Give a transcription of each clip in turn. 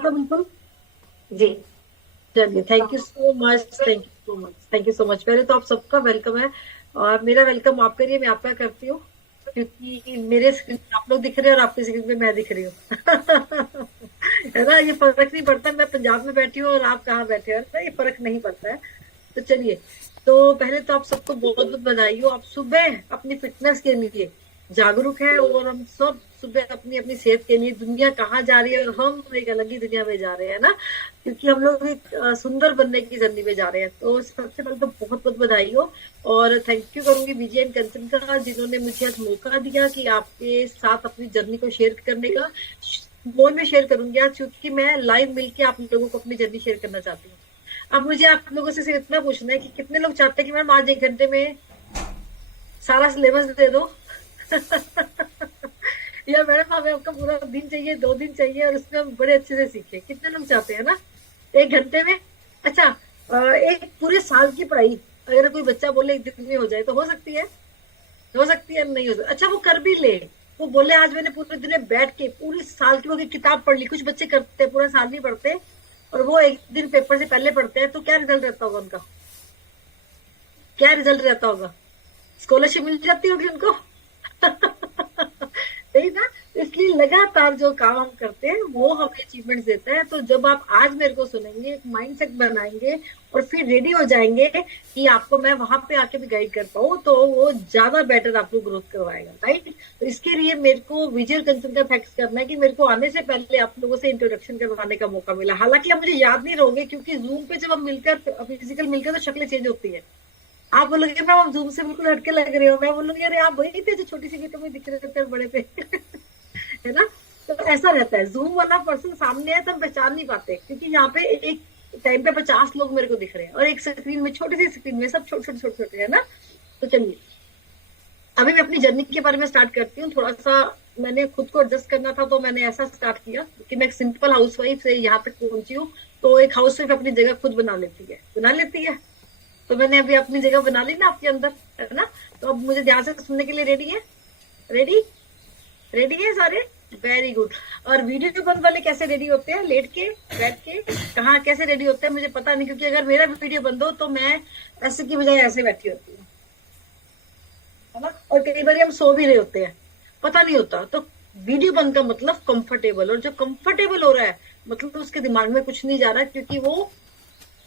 था बिल्कुल। जी। चलिए, thank you so much, thank you so much, thank you so much. पहले तो आप सबका वेलकम है, और मेरा वेलकम आप करिए, मैं आपका करती हूँ। क्योंकि मेरे स्क्रीन पे आप लोग दिख रहे हैं और आपकी स्क्रीन पे मैं दिख रही हूँ। है ना, ये फर्क नहीं पड़ता मैं पंजाब में बैठी हूँ और आप कहाँ बैठे हो, है ना, ये फर्क नहीं पड़ता है। तो चलिए, तो पहले तो आप सबको बहुत बहुत बधाई हो। आप सुबह अपनी फिटनेस के लिए जागरूक है, और हम सब सुबह अपनी अपनी सेहत के लिए, दुनिया कहाँ जा रही है और हम एक अलग ही दुनिया में जा रहे हैं ना, क्योंकि हम लोग एक सुंदर बनने की जर्नी में जा रहे हैं। तो सबसे पहले तो बहुत बहुत बधाई हो, और थैंक यू करूंगी विजय एंड कंचन का, जिन्होंने मुझे आज मौका दिया कि आपके साथ अपनी जर्नी को शेयर करने का। फोन में शेयर करूंगी आज, क्योंकि मैं लाइव मिलके आप लोगों को अपनी जर्नी शेयर करना चाहती हूँ। अब मुझे आप लोगों से सिर्फ इतना पूछना है कि कितने लोग चाहते हैं कि मैम आज 1 घंटे में सारा सिलेबस दे दो। या मैडम हमें आपका पूरा दिन चाहिए, 2 दिन चाहिए, और उसमें हम बड़े अच्छे से सीखे। कितने लोग चाहते हैं ना 1 घंटे में? अच्छा, एक पूरे साल की पढ़ाई अगर कोई बच्चा बोले 1 दिन में हो जाए, तो हो सकती है? हो सकती है, नहीं हो सकती? अच्छा, वो कर भी ले, वो बोले आज मैंने पूरे दिन में बैठ के पूरी साल की वो किताब पढ़ ली। कुछ बच्चे करते हैं, पूरा साल नहीं पढ़ते, और वो एक दिन पेपर से पहले पढ़ते हैं, तो क्या रिजल्ट रहता होगा उनका? क्या रिजल्ट रहता होगा? स्कॉलरशिप मिल जाती होगी उनको। सही ना? इसलिए लगातार जो काम हम करते हैं वो हमें अचीवमेंट देता है। तो जब आप आज मेरे को सुनेंगे, एक माइंडसेट बनाएंगे, और फिर रेडी हो जाएंगे कि आपको मैं वहां पे आके भी गाइड कर पाऊँ, तो वो ज्यादा बेटर आपको ग्रोथ करवाएगा, राइट? तो इसके लिए मेरे को विजुअल कंसर्न का फैक्स करना है कि मेरे को आने से पहले आप लोगों से इंट्रोडक्शन करवाने का मौका मिला। हालांकि आप मुझे याद नहीं रहोगे, क्योंकि जूम पे जब हम मिलकर फिजिकल मिलकर तो शक्लें चेंज होती है। आप बोलोगे मैम आप जूम से बिल्कुल हटके लग रहे हो, मैं बोलूंगी अरे आप वही थे जो छोटी सी वीडियो में दिख रहे थे, बड़े थे। है ना? तो ऐसा रहता है, जूम वाला पर्सन सामने है तो हम पहचान नहीं पाते, क्योंकि यहाँ पे एक टाइम पे 50 लोग मेरे को दिख रहे हैं, और एक स्क्रीन में, छोटी सी स्क्रीन में सब छोटे छोटे छोटे छोटे, है ना? तो चलिए, अभी मैं अपनी जर्नी के बारे में स्टार्ट करती हूँ। थोड़ा सा मैंने खुद को एडजस्ट करना था, तो मैंने ऐसा स्टार्ट किया कि मैं एक सिंपल हाउसवाइफ से यहाँ तक पहुंची हूँ। तो एक हाउसवाइफ अपनी जगह खुद बना लेती है, बना लेती है। तो मैंने अभी अपनी जगह बना ली ना आपके अंदर, है ना? तो अब मुझे ध्यान से सुनने के लिए रेडी है? रेडी? रेडी है सारे? Very good. और वीडियो बंद वाले कैसे रेडी होते हैं? लेट के, बैठ के, कहाँ कैसे रेडी होते हैं मुझे पता नहीं, क्योंकि अगर मेरा वीडियो बंद हो तो मैं ऐसे की बजाय ऐसे बैठी होती हूँ, है ना? और कई बार हम सो भी रहे होते हैं, पता नहीं होता। तो वीडियो बंद का मतलब कंफर्टेबल, और जो कंफर्टेबल हो रहा है मतलब तो उसके दिमाग में कुछ नहीं जा रहा है, क्योंकि वो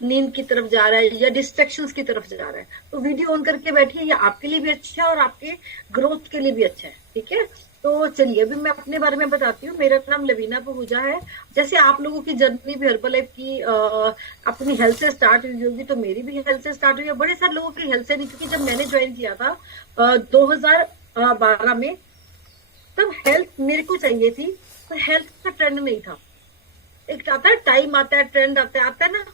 नींद की तरफ जा रहा है या डिस्ट्रैक्शंस की तरफ जा रहा है। तो वीडियो ऑन करके बैठिए, ये आपके लिए भी अच्छा है और आपके ग्रोथ के लिए भी अच्छा है, ठीक है? तो चलिए, अभी मैं अपने बारे में बताती हूँ। मेरा नाम लवीना पहूजा है। जैसे आप लोगों की जर्नी भी हर्बल लाइफ की अपनी हेल्थ से स्टार्ट हुई होगी, तो मेरी भी हेल्थ से स्टार्ट हुई है। बड़े सारे लोगों की हेल्थ से नहीं, क्योंकि जब मैंने ज्वाइन किया था 2012 में, तब हेल्थ मेरे को चाहिए थी, तो हेल्थ का ट्रेंड नहीं था। एक आता है, टाइम आता है, ट्रेंड आता है ना।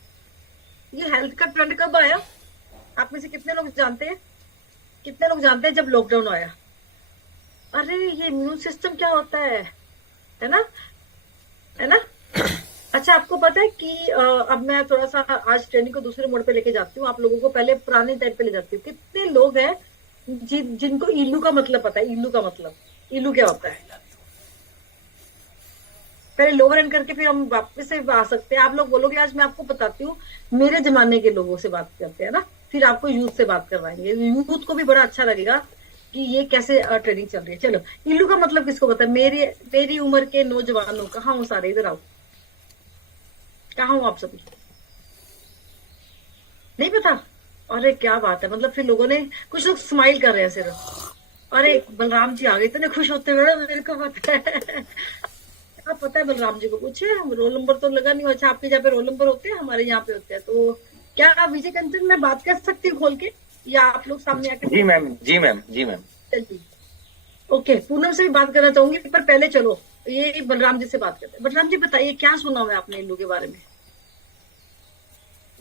ये हेल्थ का ट्रेंड कब आया? आप में से कितने लोग जानते हैं? कितने लोग जानते हैं जब लॉकडाउन आया? अरे ये इम्यून सिस्टम क्या होता है ना? है ना? अच्छा, आपको पता है कि अब मैं थोड़ा सा आज ट्रेनिंग को दूसरे मोड पे लेके जाती हूँ आप लोगों को। पहले पुराने टाइप पे ले जाती हूँ। कितने लोग हैं जिनको इलू का मतलब पता है? इलू का मतलब, इलू क्या होता है? पहले लोअर एंड करके फिर हम वापस से आ सकते हैं। आप लोग बोलोगे, आज मैं आपको बताती हूँ मेरे जमाने के लोगों से बात करते हैं ना, फिर आपको यूथ से बात करवाएंगे। यूथ को भी बड़ा अच्छा लगेगा कि ये कैसे ट्रेनिंग चल रही है। चलो, इल्लू का मतलब किसको पता है? मेरी उम्र के नौजवानों, कहाँ हो सारे? इधर आओ, कहाँ हो आप सभी? नहीं पता? अरे क्या बात है, मतलब फिर लोगों ने, कुछ लोग स्माइल कर रहे हैं सिर्फ। अरे बलराम जी आ गए, इतने खुश होते हुए, मेरे को पता है। आप पता है बलराम जी को? कुछ रोल नंबर तो लगा नहीं। अच्छा, आपके यहाँ पे रोल नंबर होते हैं, हमारे यहाँ पे होते हैं। तो क्या आप विजय कंचन में बात कर सकती हूँ खोल के, या आप लोग सामने आकर? जी मैम, जी मैम, जी मैम। चलिए, ओके, पूनम से भी बात करना चाहूंगी, पर पहले चलो ये बलराम जी से बात करते हैं। बलराम जी बताइए, क्या सुना हुआ है आपने इल्लू के बारे में?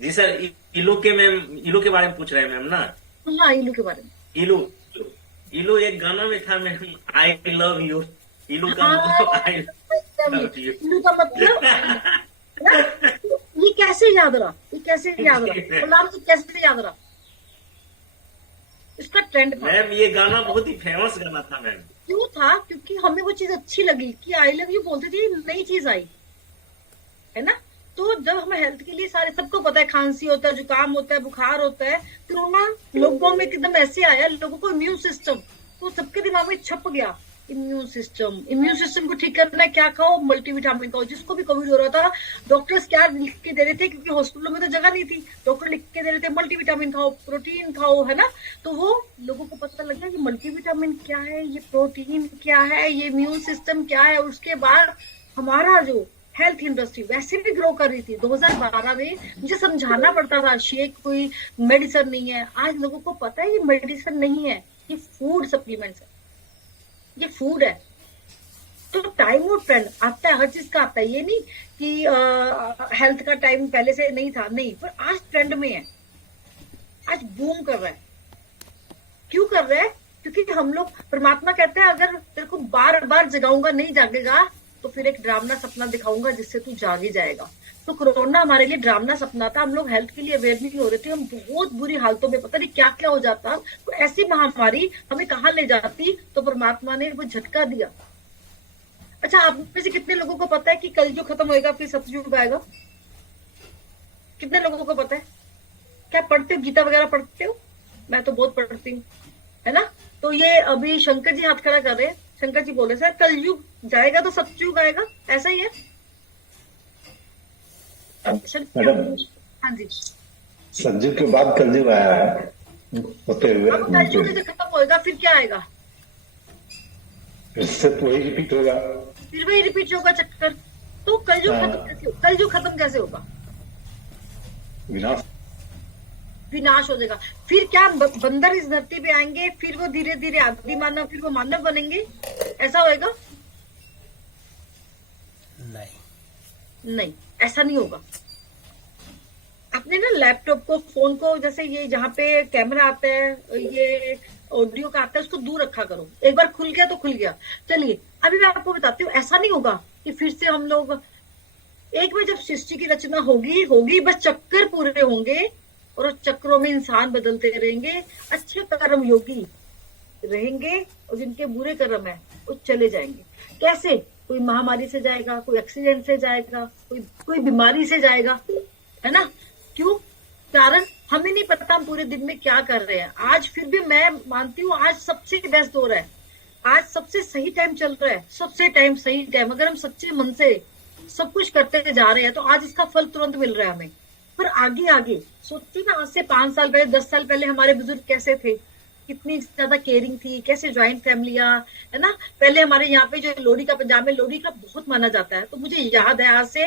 जी सर, इलू के मैम, इलू के बारे में पूछ रहे हैं मैम ना? हाँ, इल्लू के बारे में। इलू, इलू एक गाना में था मैम, आई लव यू। इलू का हाँ, मतलब आई लव यू। इल्लू का मतलब ना, ये कैसे याद रहा? ये कैसे याद रहा बलराम जी, कैसे याद रहा? इसका ट्रेंड था मैम, ये गाना बहुत ही फेमस गाना था मैम। क्यों था? क्योंकि हमें वो चीज अच्छी लगी कि आई लव यू बोलते थे, नई चीज आई, जब हम हेल्थ के लिए सारे, सबको पता है खांसी होता है, जुकाम होता है, बुखार होता है, कोरोना लोगों में एकदम ऐसे आया, लोगों को इम्यून सिस्टम, तो सबके दिमाग में छप गया इम्यून सिस्टम को ठीक करना है, क्या खाओ, मल्टीविटामिन खाओ। जिसको भी कोविड हो रहा था, डॉक्टर्स क्या लिख के दे रहे थे, क्योंकि हॉस्पिटलों में तो जगह नहीं थी, डॉक्टर लिख के दे रहे थे मल्टीविटामिन खाओ, प्रोटीन खाओ, है ना। तो वो लोगों को पता लग गया कि मल्टीविटामिन क्या है, ये प्रोटीन क्या है, ये इम्यून सिस्टम क्या है। और उसके बाद हमारा जो हेल्थ इंडस्ट्री वैसे भी ग्रो कर रही थी। 2012 में मुझे समझाना पड़ता था शेक कोई मेडिसिन नहीं है। आज लोगों को पता है ये मेडिसिन नहीं है, ये फूड सप्लीमेंट्स है, ये फूड है। तो टाइम और ट्रेंड आता है, हर चीज का आता है। ये नहीं कि हेल्थ का टाइम पहले से नहीं था, नहीं, पर आज ट्रेंड में है, आज बूम कर रहा है। क्यों कर रहा है? क्योंकि हम लोग, परमात्मा कहते हैं अगर तेरे को बार बार जगाऊंगा नहीं जागेगा, तो फिर एक डरावना सपना दिखाऊंगा जिससे तू जाग ही जाएगा। तो कोरोना हमारे लिए डरावना सपना था। हम लोग हेल्थ के लिए अवेयर नहीं हो रहे थे, हम बहुत बुरी हालतों में, पता नहीं क्या क्या हो जाता। तो ऐसी महामारी हमें कहाँ ले जाती, तो परमात्मा ने वो झटका दिया। अच्छा, आप में से कितने लोगों को पता है कि कलयुग खत्म होएगा फिर सतयुग आएगा? कितने लोगों को पता है? क्या पढ़ते हो, गीता वगैरह पढ़ते हो? मैं तो बहुत पढ़ती हूँ, है ना। तो ये अभी शंकर जी हाथ खड़ा कर रहे हैं, शंकर जी बोले सर कलयुग जाएगा तो सतयुग आएगा, ऐसा ही है मैडम। हाँ जी, सतयुग के बाद कलयुग आया है होते हुए। अब कलयुग जैसे खत्म होएगा फिर क्या आएगा? फिर से वही रिपीट होगा, फिर वही रिपीट होगा चक्कर। तो कलयुग खत्म कैसे होगा? कलयुग खत्म कैसे होगा? विनाश हो जाएगा। फिर क्या बंदर इस धरती पे आएंगे, फिर वो धीरे धीरे आदि मानव, फिर वो मानव बनेंगे, ऐसा होएगा? नहीं, ऐसा नहीं होगा। अपने ना लैपटॉप को, फोन को, जैसे ये जहाँ पे कैमरा आता है, ये ऑडियो का आता है, उसको दूर रखा करो। एक बार खुल गया तो खुल गया। चलिए अभी मैं आपको बताती हूँ, ऐसा नहीं होगा कि फिर से हम लोग, एक बार जब सृष्टि की रचना होगी, बस चक्कर पूरे होंगे और चक्रों में इंसान बदलते रहेंगे। अच्छे कर्म योगी रहेंगे और जिनके बुरे कर्म है वो चले जाएंगे। कैसे? कोई महामारी से जाएगा, कोई एक्सीडेंट से जाएगा, कोई बीमारी से जाएगा, है ना। क्यों? कारण हमें नहीं पता हम पूरे दिन में क्या कर रहे हैं। आज फिर भी मैं मानती हूँ आज सबसे बेस्ट दौर है, आज सबसे सही टाइम चल रहा है, सबसे सही टाइम। अगर हम सच्चे मन से सब कुछ करते जा रहे हैं तो आज इसका फल तुरंत मिल रहा है हमें। पर आगे सोचिए ना, आज से 5 साल पहले, 10 साल पहले हमारे बुजुर्ग कैसे थे, कितनी ज्यादा केयरिंग थी, कैसे ज्वाइंट फैमिलियां, है ना। पहले हमारे यहाँ पे जो लोहड़ी का, पंजाब में लोहड़ी का बहुत माना जाता है। तो मुझे याद है आज से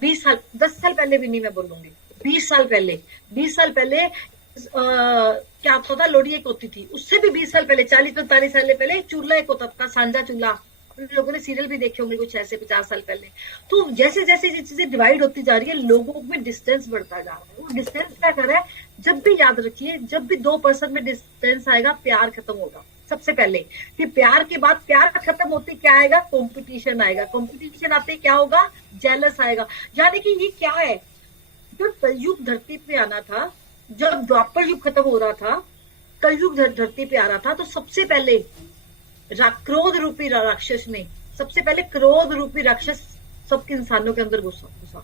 20 साल, 10 साल पहले भी नहीं मैं बोलूंगी, 20 साल पहले क्या होता था, लोहड़ी एक होती थी। उससे भी 20 साल पहले, 40-45 साल पहले चूल्हा एक होता था, सांझा चूल्हा। लोगों ने सीरियल भी देखे होंगे कुछ ऐसे 50 साल पहले। तो जैसे जैसे ये चीजें डिवाइड होती जा रही है, लोगों में डिस्टेंस बढ़ता जा रहा है। वो डिस्टेंस क्या कर रहा है? जब भी याद रखिए, जब भी 2 पर्सन में डिस्टेंस आएगा, प्यार खत्म होगा सबसे पहले। फिर प्यार के बाद, प्यार खत्म होते क्या आएगा? कंपटीशन आएगा। कंपटीशन आते क्या होगा? जेलस आएगा। यानी कि ये क्या है, जब कलयुग धरती पे आना था, जब द्वापर युग खत्म हो रहा था, कलयुग धरती पे आ रहा था, तो सबसे पहले क्रोध रूपी राक्षस ने, सबसे पहले क्रोध रूपी राक्षस सबके इंसानों के अंदर घुसा।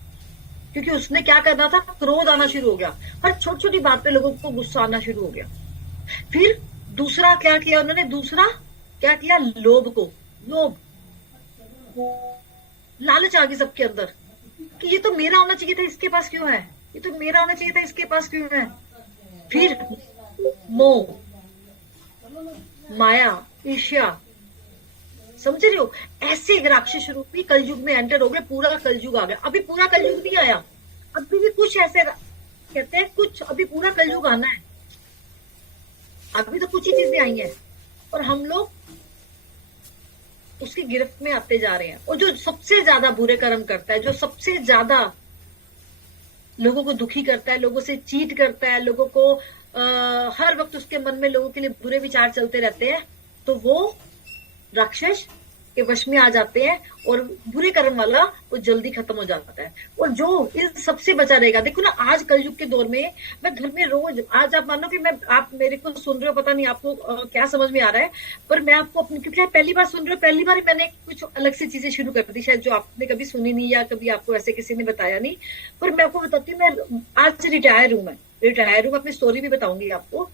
क्योंकि उसने क्या करना था? क्रोध आना शुरू हो गया, हर छोटी छोटी बात पे लोगों को गुस्सा आना शुरू हो गया। फिर दूसरा क्या किया उन्होंने? दूसरा क्या किया? लोभ, लालच आ गई सबके अंदर कि ये तो मेरा होना चाहिए था, इसके पास क्यों है? ये तो मेरा होना चाहिए था, इसके पास क्यों है? फिर मोह, माया, ईर्ष्या, समझ रहे हो? ऐसे राक्षस रूपी कलयुग में एंटर हो गए। पूरा कलयुग आ गया। अभी पूरा कलयुग नहीं आया, अभी भी कुछ ऐसे कहते हैं, कुछ अभी पूरा कलयुग आना है। अभी तो कुछ ही चीजें आई हैं और हम लोग उसकी गिरफ्त में आते जा रहे हैं। और जो सबसे ज्यादा बुरे कर्म करता है, जो सबसे ज्यादा लोगों को दुखी करता है, लोगों से चीट करता है, लोगों को हर वक्त उसके मन में लोगों के लिए बुरे विचार चलते रहते हैं, तो वो राक्षस के वश में आ जाते हैं, और बुरे कर्म वाला वो जल्दी खत्म हो जाता है। और जो इन सबसे बचा रहेगा, देखो ना आज कलयुग के दौर में मैं घर में रोज, आज आप मानो कि मैं, आप मेरे को सुन रहे हो, पता नहीं आपको क्या समझ में आ रहा है, पर मैं आपको अपनी, क्योंकि आप पहली बार सुन रहे हो, पहली बार मैंने कुछ अलग सी चीजें शुरू कर दी, शायद जो आपने कभी सुनी नहीं या कभी आपको ऐसे किसी ने बताया नहीं। पर मैं आपको बताती हूँ, मैं आज रिटायर हूँ, मैं अपनी स्टोरी भी बताऊंगी आपको।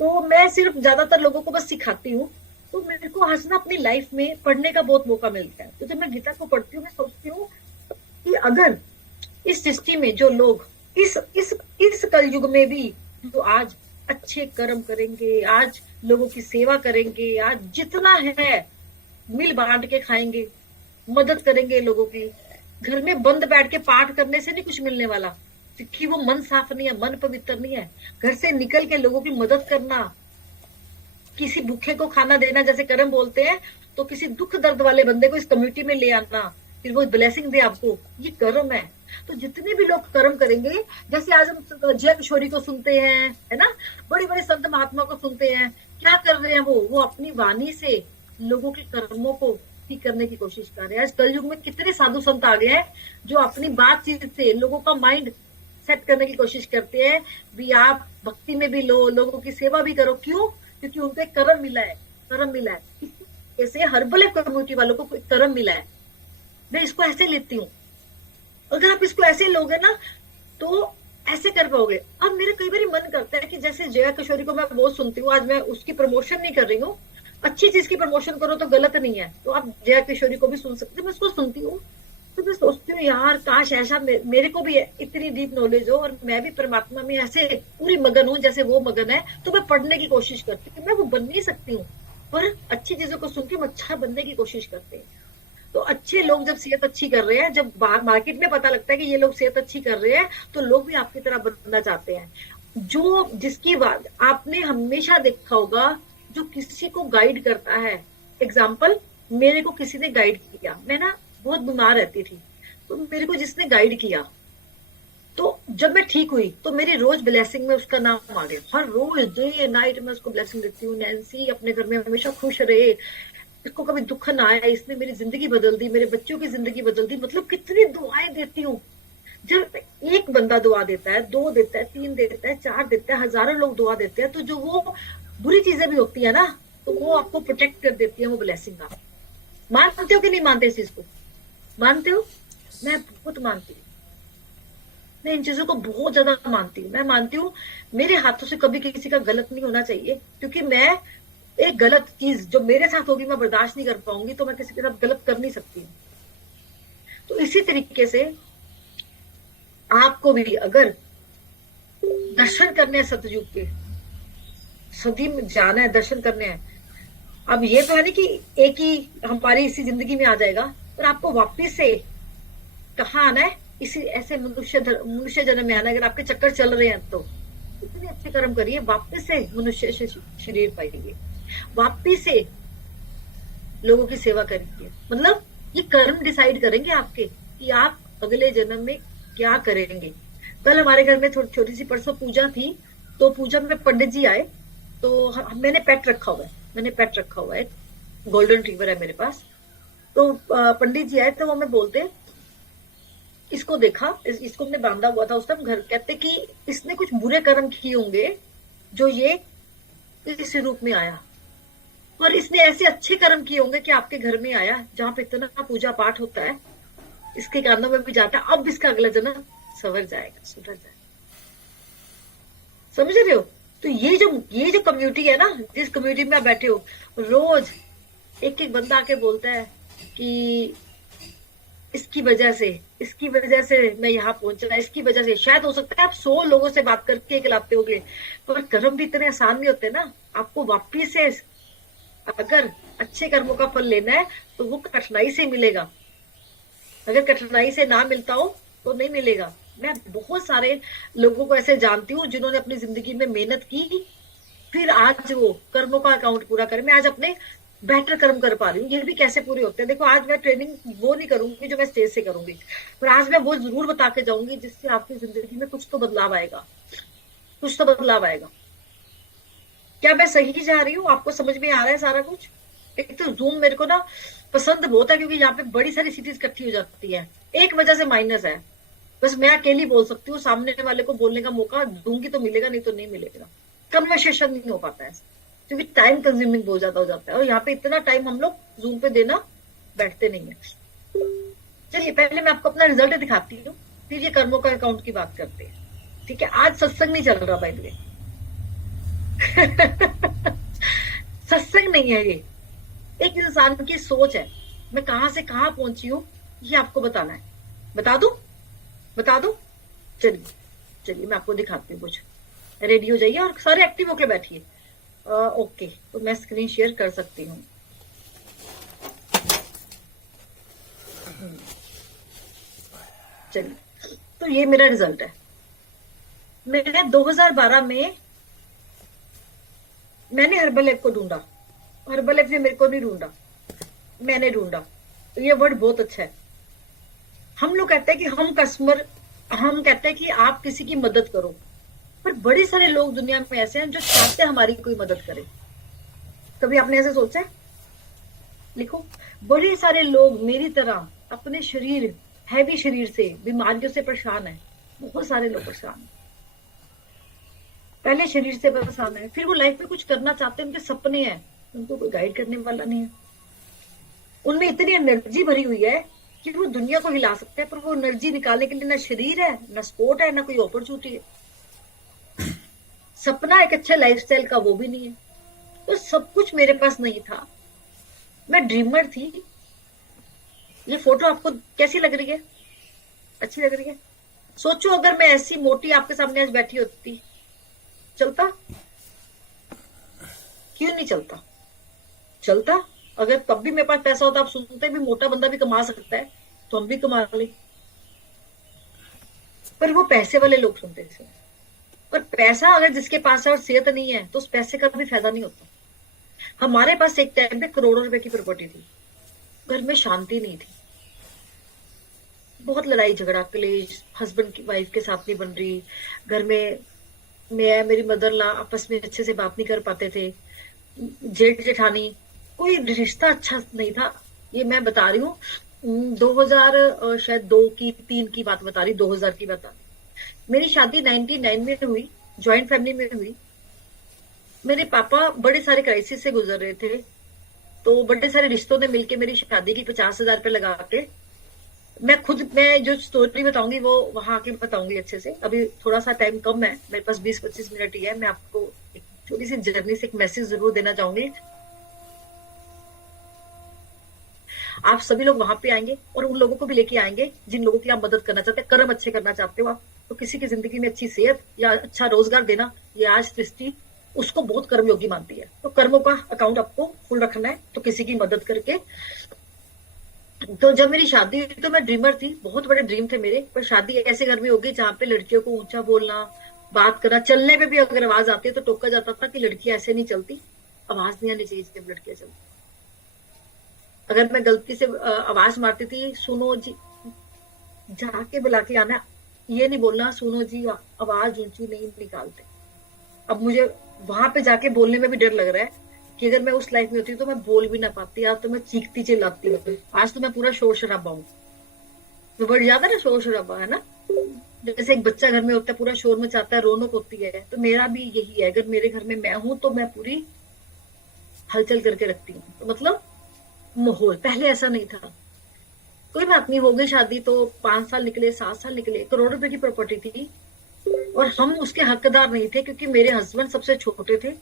तो मैं सिर्फ ज्यादातर लोगों को बस सिखाती हूँ। तो मेरे को आज ना अपनी लाइफ में पढ़ने का बहुत मौका मिलता है। तो जब मैं गीता को पढ़ती हूँ, मैं सोचती हूँ कि अगर इस सृष्टि में जो लोग इस कलयुग में भी जो आज अच्छे कर्म करेंगे, आज लोगों की सेवा करेंगे, आज जितना है मिल बांट के खाएंगे, मदद करेंगे लोगों की। घर में बंद बैठ के पाठ करने से नहीं कुछ मिलने वाला, क्योंकि वो मन साफ नहीं है, मन पवित्र नहीं है। घर से निकल के लोगों की मदद करना, किसी भूखे को खाना देना, जैसे कर्म बोलते हैं, तो किसी दुख दर्द वाले बंदे को इस कम्युनिटी में ले आना, फिर वो ब्लेसिंग दे आपको, ये कर्म है। तो जितने भी लोग कर्म करेंगे, जैसे आज हम जय किशोरी को सुनते हैं, है ना, बड़े बड़े संत महात्मा को सुनते हैं, क्या कर रहे हैं वो अपनी वाणी से लोगों के कर्मों को ठीक करने की कोशिश कर रहे हैं। आज कलयुग में कितने साधु संत आ गए हैं जो अपनी बातचीत से लोगों का माइंड सेट करने की कोशिश करते हैं भी, आप भक्ति में भी लो, लोगों की सेवा भी करो। क्यों? क्योंकि उनको एक कर्म मिला है, कर्म मिला है। ऐसे हर्बल कम्युनिटी वालों को कर्म मिला है। मैं इसको ऐसे लेती हूँ, अगर आप इसको ऐसे लोगे ना तो ऐसे कर पाओगे। अब मेरे कई बार मन करता है कि जैसे जया किशोरी को मैं बहुत सुनती हूँ, आज मैं उसकी प्रमोशन नहीं कर रही हूँ, अच्छी चीज की प्रमोशन करो तो गलत नहीं है, तो आप जया किशोरी को भी सुन सकते हो। मैं उसको सुनती हूँ तो मैं सोचती हूँ यार काश ऐसा मेरे को भी इतनी डीप नॉलेज हो और मैं भी परमात्मा में ऐसे पूरी मगन हूँ जैसे वो मगन है। तो मैं पढ़ने की कोशिश करती हूँ, मैं वो बन नहीं सकती हूँ, पर अच्छी चीजों को सुन के हम अच्छा बनने की कोशिश करते हैं। तो अच्छे लोग जब सेहत अच्छी कर रहे हैं, जब मार्केट में पता लगता है कि ये लोग सेहत अच्छी कर रहे हैं, तो लोग भी आपकी तरह बनना चाहते हैं। जो जिसकी बात आपने हमेशा देखा होगा, जो किसी को गाइड करता है। एग्जाम्पल, मेरे को किसी ने गाइड किया, मैं ना बहुत बीमार रहती थी, तो मेरे को जिसने गाइड किया, तो जब मैं ठीक हुई तो मेरी रोज ब्लेसिंग में उसका नाम आ गया। हर रोज डे नाइट मैं उसको ब्लेसिंग देती हूँ, नैन्सी अपने घर में हमेशा खुश रहे, इसको कभी दुख ना आया, इसने मेरी जिंदगी बदल दी, मेरे बच्चों की जिंदगी बदल दी। मतलब कितनी दुआएं देती हूँ। जब एक बंदा दुआ देता है, 2 देता है, 3 देता है, 4 देता है, हजारों लोग दुआ देते हैं, तो जो वो बुरी चीजें भी होती है ना, तो वो आपको प्रोटेक्ट कर देती है, वो ब्लेसिंग आप मानते हो कि नहीं मानते? इस चीज को मानते हो? मैं बहुत मानती हूँ, मैं इन चीजों को बहुत ज्यादा मानती हूँ। मैं मानती हूँ मेरे हाथों से कभी किसी का गलत नहीं होना चाहिए, क्योंकि मैं एक गलत चीज जो मेरे साथ होगी मैं बर्दाश्त नहीं कर पाऊंगी, तो मैं किसी के साथ गलत कर नहीं सकती हूँ। तो इसी तरीके से आपको भी अगर दर्शन करने हैं सतयुग के, सदी में जाना है, दर्शन करने हैं। अब ये तो है नहीं कि एक ही हमारी इसी जिंदगी में आ जाएगा, पर आपको वापिस से कहाँ आना है? इसी ऐसे मनुष्य जन्म में आना है। अगर आपके चक्कर चल रहे हैं तो इतने अच्छे कर्म करिए, वापिस से मनुष्य से शरीर पाइए, वापिस से लोगों की सेवा करिए। मतलब ये कर्म डिसाइड करेंगे आपके कि आप अगले जन्म में क्या करेंगे। कल हमारे घर में छोटी सी परसों पूजा थी, तो पूजा में पंडित जी आए, तो मैंने पेट रखा हुआ है, गोल्डन रिट्रीवर है मेरे पास। तो पंडित जी आए तो वो हमें बोलते, इसको देखा, इसको हमने बांधा हुआ था उस टाइम घर, कहते कि इसने कुछ बुरे कर्म किए होंगे जो ये इस रूप में आया, और इसने ऐसे अच्छे कर्म किए होंगे कि आपके घर में आया जहां पे इतना पूजा पाठ होता है, इसके कानों में भी जाता है, अब इसका अगला जन्म सवर जाएगा, सुधर जाएगा। समझ रहे हो? तो ये जो कम्युनिटी है ना, जिस कम्युनिटी में आप बैठे हो, रोज एक एक बंदा आके बोलता है कि इसकी वजह से मैं यहाँ पहुंचा, इसकी वजह से। शायद हो सकता है आप 100 लोगों से बात करके खिलाते होगे, पर कर्म भी इतने आसान नहीं होते ना। आपको वापिस से अगर अच्छे कर्मों का फल लेना है तो वो कठिनाई से मिलेगा। अगर कठिनाई से ना मिलता हो तो नहीं मिलेगा। मैं बहुत सारे लोगों को ऐसे जानती हूँ जिन्होंने अपनी जिंदगी में मेहनत की, फिर आज वो कर्मों का अकाउंट पूरा करे। मैं आज अपने बेटर कर्म कर पा रही हूँ। ये भी कैसे पूरे होते हैं देखो। आज मैं ट्रेनिंग वो नहीं करूंगी जो मैं स्टेज से करूंगी, पर आज मैं वो जरूर बता के जाऊंगी जिससे आपकी जिंदगी में कुछ तो बदलाव आएगा, कुछ तो बदलाव आएगा। क्या मैं सही जा रही हूँ? आपको समझ में आ रहा है सारा कुछ? एक तो जूम मेरे को ना पसंद बहुत है क्योंकि यहाँ पे बड़ी सारी सिटीज इकट्ठी हो जाती है। एक वजह से माइनस है, बस मैं अकेली बोल सकती हूँ, सामने वाले को बोलने का मौका दूंगी तो मिलेगा, नहीं तो नहीं मिलेगा। कन्वर्सेशन नहीं हो पाता है क्योंकि टाइम कंज्यूमिंग बहुत ज्यादा हो जाता है, और यहाँ पे इतना टाइम हम लोग जूम पे देना बैठते नहीं है। चलिए पहले मैं आपको अपना रिजल्ट दिखाती हूँ, फिर ये कर्मों का अकाउंट की बात करते हैं। ठीक है, आज सत्संग नहीं चल रहा बाय द वे। सत्संग नहीं है ये, एक इंसान की सोच है। मैं कहां से कहां पहुंची हूं ये आपको बताना है। बता दू? चलिए चलिए मैं आपको दिखाती हूँ कुछ। रेडी हो जाइए और सारे एक्टिव होके बैठिए। ओके, तो मैं स्क्रीन शेयर कर सकती हूँ। चलिए, तो ये मेरा रिजल्ट है। मैंने 2012 में मैंने हर्बल लाइफ को ढूंढा, हर्बल लाइफ ने मेरे को नहीं ढूंढा, मैंने ढूंढा। तो ये वर्ड बहुत अच्छा है। हम लोग कहते हैं कि हम कहते हैं कि आप किसी की मदद करो, पर बड़े सारे लोग दुनिया में ऐसे हैं जो चाहते हैं हमारी कोई मदद करे। कभी आपने ऐसे सोचा है? लिखो, बड़े सारे लोग मेरी तरह अपने शरीर, हैवी शरीर से, बीमारियों से परेशान है। बहुत सारे लोग परेशान हैं, पहले शरीर से परेशान है, फिर वो लाइफ में कुछ करना चाहते हैं, उनके सपने हैं, उनको कोई गाइड करने वाला नहीं है। उनमें इतनी एनर्जी भरी हुई है कि वो दुनिया को हिला सकते हैं, पर वो एनर्जी निकालने के लिए ना शरीर है, ना स्पोर्ट है, ना कोई अपॉर्चुनिटी है। सपना एक अच्छे लाइफस्टाइल का वो भी नहीं है। तो सब कुछ मेरे पास नहीं था, मैं ड्रीमर थी। ये फोटो आपको कैसी लग रही है? अच्छी लग रही है? सोचो अगर मैं ऐसी मोटी आपके सामने आज बैठी होती, चलता? क्यों नहीं चलता? चलता। अगर तब भी मेरे पास पैसा होता, आप सुनते भी मोटा बंदा भी कमा सकता है, तो हम भी कमा ले। पर वो पैसे वाले लोग सुनते थे। पर पैसा अगर जिसके पास है और सेहत नहीं है, तो उस पैसे का भी फायदा नहीं होता। हमारे पास एक टाइम पे करोड़ों रुपए की प्रॉपर्टी थी, घर में शांति नहीं थी, बहुत लड़ाई झगड़ा, क्लेश, हस्बैंड की वाइफ के साथ नहीं बन रही, घर में मैं मेरी मदर ला आपस में अच्छे से बात नहीं कर पाते थे, जेठ जेठानी, कोई रिश्ता अच्छा नहीं था। ये मैं बता रही हूँ 2000 शायद 2 की 3 की बात बता रही, 2000 की बता रही। मेरी शादी 99 में हुई, ज्वाइंट फैमिली में हुई। मेरे पापा बड़े सारे क्राइसिस से गुजर रहे थे, तो बड़े सारे रिश्तों ने मिलके मेरी शादी की 50,000 रुपए लगा के, मैं जो स्टोरी बताऊंगी वो वहां आके बताऊंगी अच्छे से। अभी थोड़ा सा टाइम कम है मेरे पास, 20-25 मिनट ही है। मैं आपको एक छोटी सी जर्नी से एक मैसेज जरूर देना चाहूंगी। आप सभी लोग वहां पे आएंगे और उन लोगों को भी लेके आएंगे जिन लोगों की आप मदद करना चाहते हैं, कर्म अच्छे करना चाहते हो आप। तो किसी की जिंदगी में अच्छी सेहत या अच्छा रोजगार देना, ये आज सृष्टि उसको बहुत कर्मयोगी मानती है। तो कर्मों का अकाउंट आपको फुल रखना है, तो किसी की मदद करके। तो जब मेरी शादी हुई तो मैं ड्रीमर थी, बहुत बड़े ड्रीम थे मेरे, पर शादी ऐसे घर में हो गई जहाँ पे लड़कियों को ऊंचा बोलना, बात करना, चलने पे भी अगर आवाज आती है तो टोका जाता था कि लड़कियां ऐसे नहीं चलती, आवाज नहीं आनी चाहिए जब लड़कियां चलती। अगर मैं गलती से आवाज मारती थी, सुनो जी, जाके बुला के आना, ये नहीं बोलना सुनो जी, आवाज ऊंची नहीं निकालते। अब मुझे वहां पे जाके बोलने में भी डर लग रहा है कि अगर मैं उस लाइफ में होती तो मैं बोल भी ना पाती, आज तो मैं चीखती चिल्लाती हूँ, आज तो मैं पूरा शोर शराबा हूँ। तो बढ़ जाता है ना शोर शराबा, है ना? जैसे एक बच्चा घर में होता है, पूरा शोर मचाता है, रौनक होती है, तो मेरा भी यही है। अगर मेरे घर में मैं हूं तो मैं पूरी हलचल करके रखती हूँ। तो मतलब माहौल, पहले ऐसा नहीं था। कोई बात नहीं, हो गई शादी तो 5 साल निकले, 7 साल निकले, करोड़ों रुपए की प्रॉपर्टी थी और हम उसके हकदार नहीं थे, क्योंकि मेरे हस्बैंड सबसे छोटे थे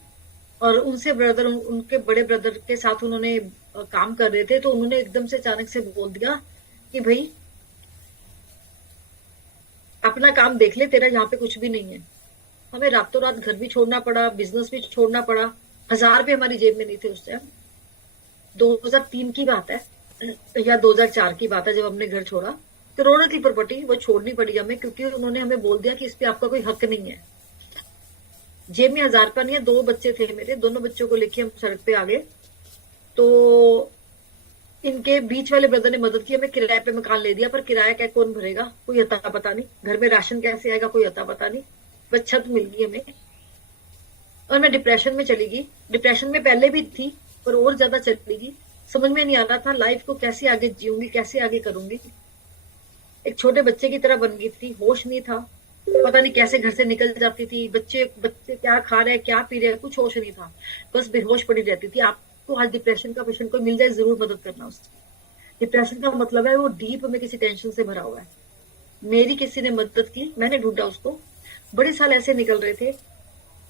और उनसे ब्रदर, उनके बड़े ब्रदर के साथ उन्होंने काम कर रहे थे। तो उन्होंने एकदम से अचानक से बोल दिया कि भाई अपना काम देख ले, तेरा यहाँ पे कुछ भी नहीं है। हमें रातों रात घर भी छोड़ना पड़ा, बिजनेस भी छोड़ना पड़ा। 1000 रुपए हमारी जेब में नहीं थे उस टाइम। 2003 की बात है या 2004 की बात है जब हमने घर छोड़ा। करोड़ों की प्रॉपर्टी वो छोड़नी पड़ी हमें, क्योंकि उन्होंने हमें बोल दिया कि इस पे आपका कोई हक नहीं है। जेब में 1000 रुपया नहीं है, 2 बच्चे थे मेरे, दोनों बच्चों को लेके हम सड़क पे आ गए। तो इनके बीच वाले ब्रदर ने मदद की, हमें किराए पे मकान ले दिया, पर किराया क्या कौन भरेगा, कोई अता पता नहीं। घर में राशन कैसे आएगा, कोई अता पता नहीं। बस छत मिल गई हमें और मैं डिप्रेशन में चली गई। डिप्रेशन में पहले भी थी पर और ज्यादा चली गई। समझ में नहीं आ रहा था लाइफ को कैसे आगे जीऊंगी, कैसे आगे करूंगी। एक छोटे बच्चे की तरह बन गई थी, होश नहीं था, पता नहीं कैसे घर से निकल जाती थी। बच्चे बच्चे क्या खा रहे हैं, क्या पी रहे हैं, कुछ होश नहीं था, बस बेहोश पड़ी रहती थी। आपको आज डिप्रेशन का पेशेंट कोई मिल जाए, जरूर मदद करना उसकी। डिप्रेशन का मतलब है वो डीप में किसी टेंशन से भरा हुआ है। मेरी किसी ने मदद की, मैंने ढूंढा उसको। बड़े साल ऐसे निकल रहे थे।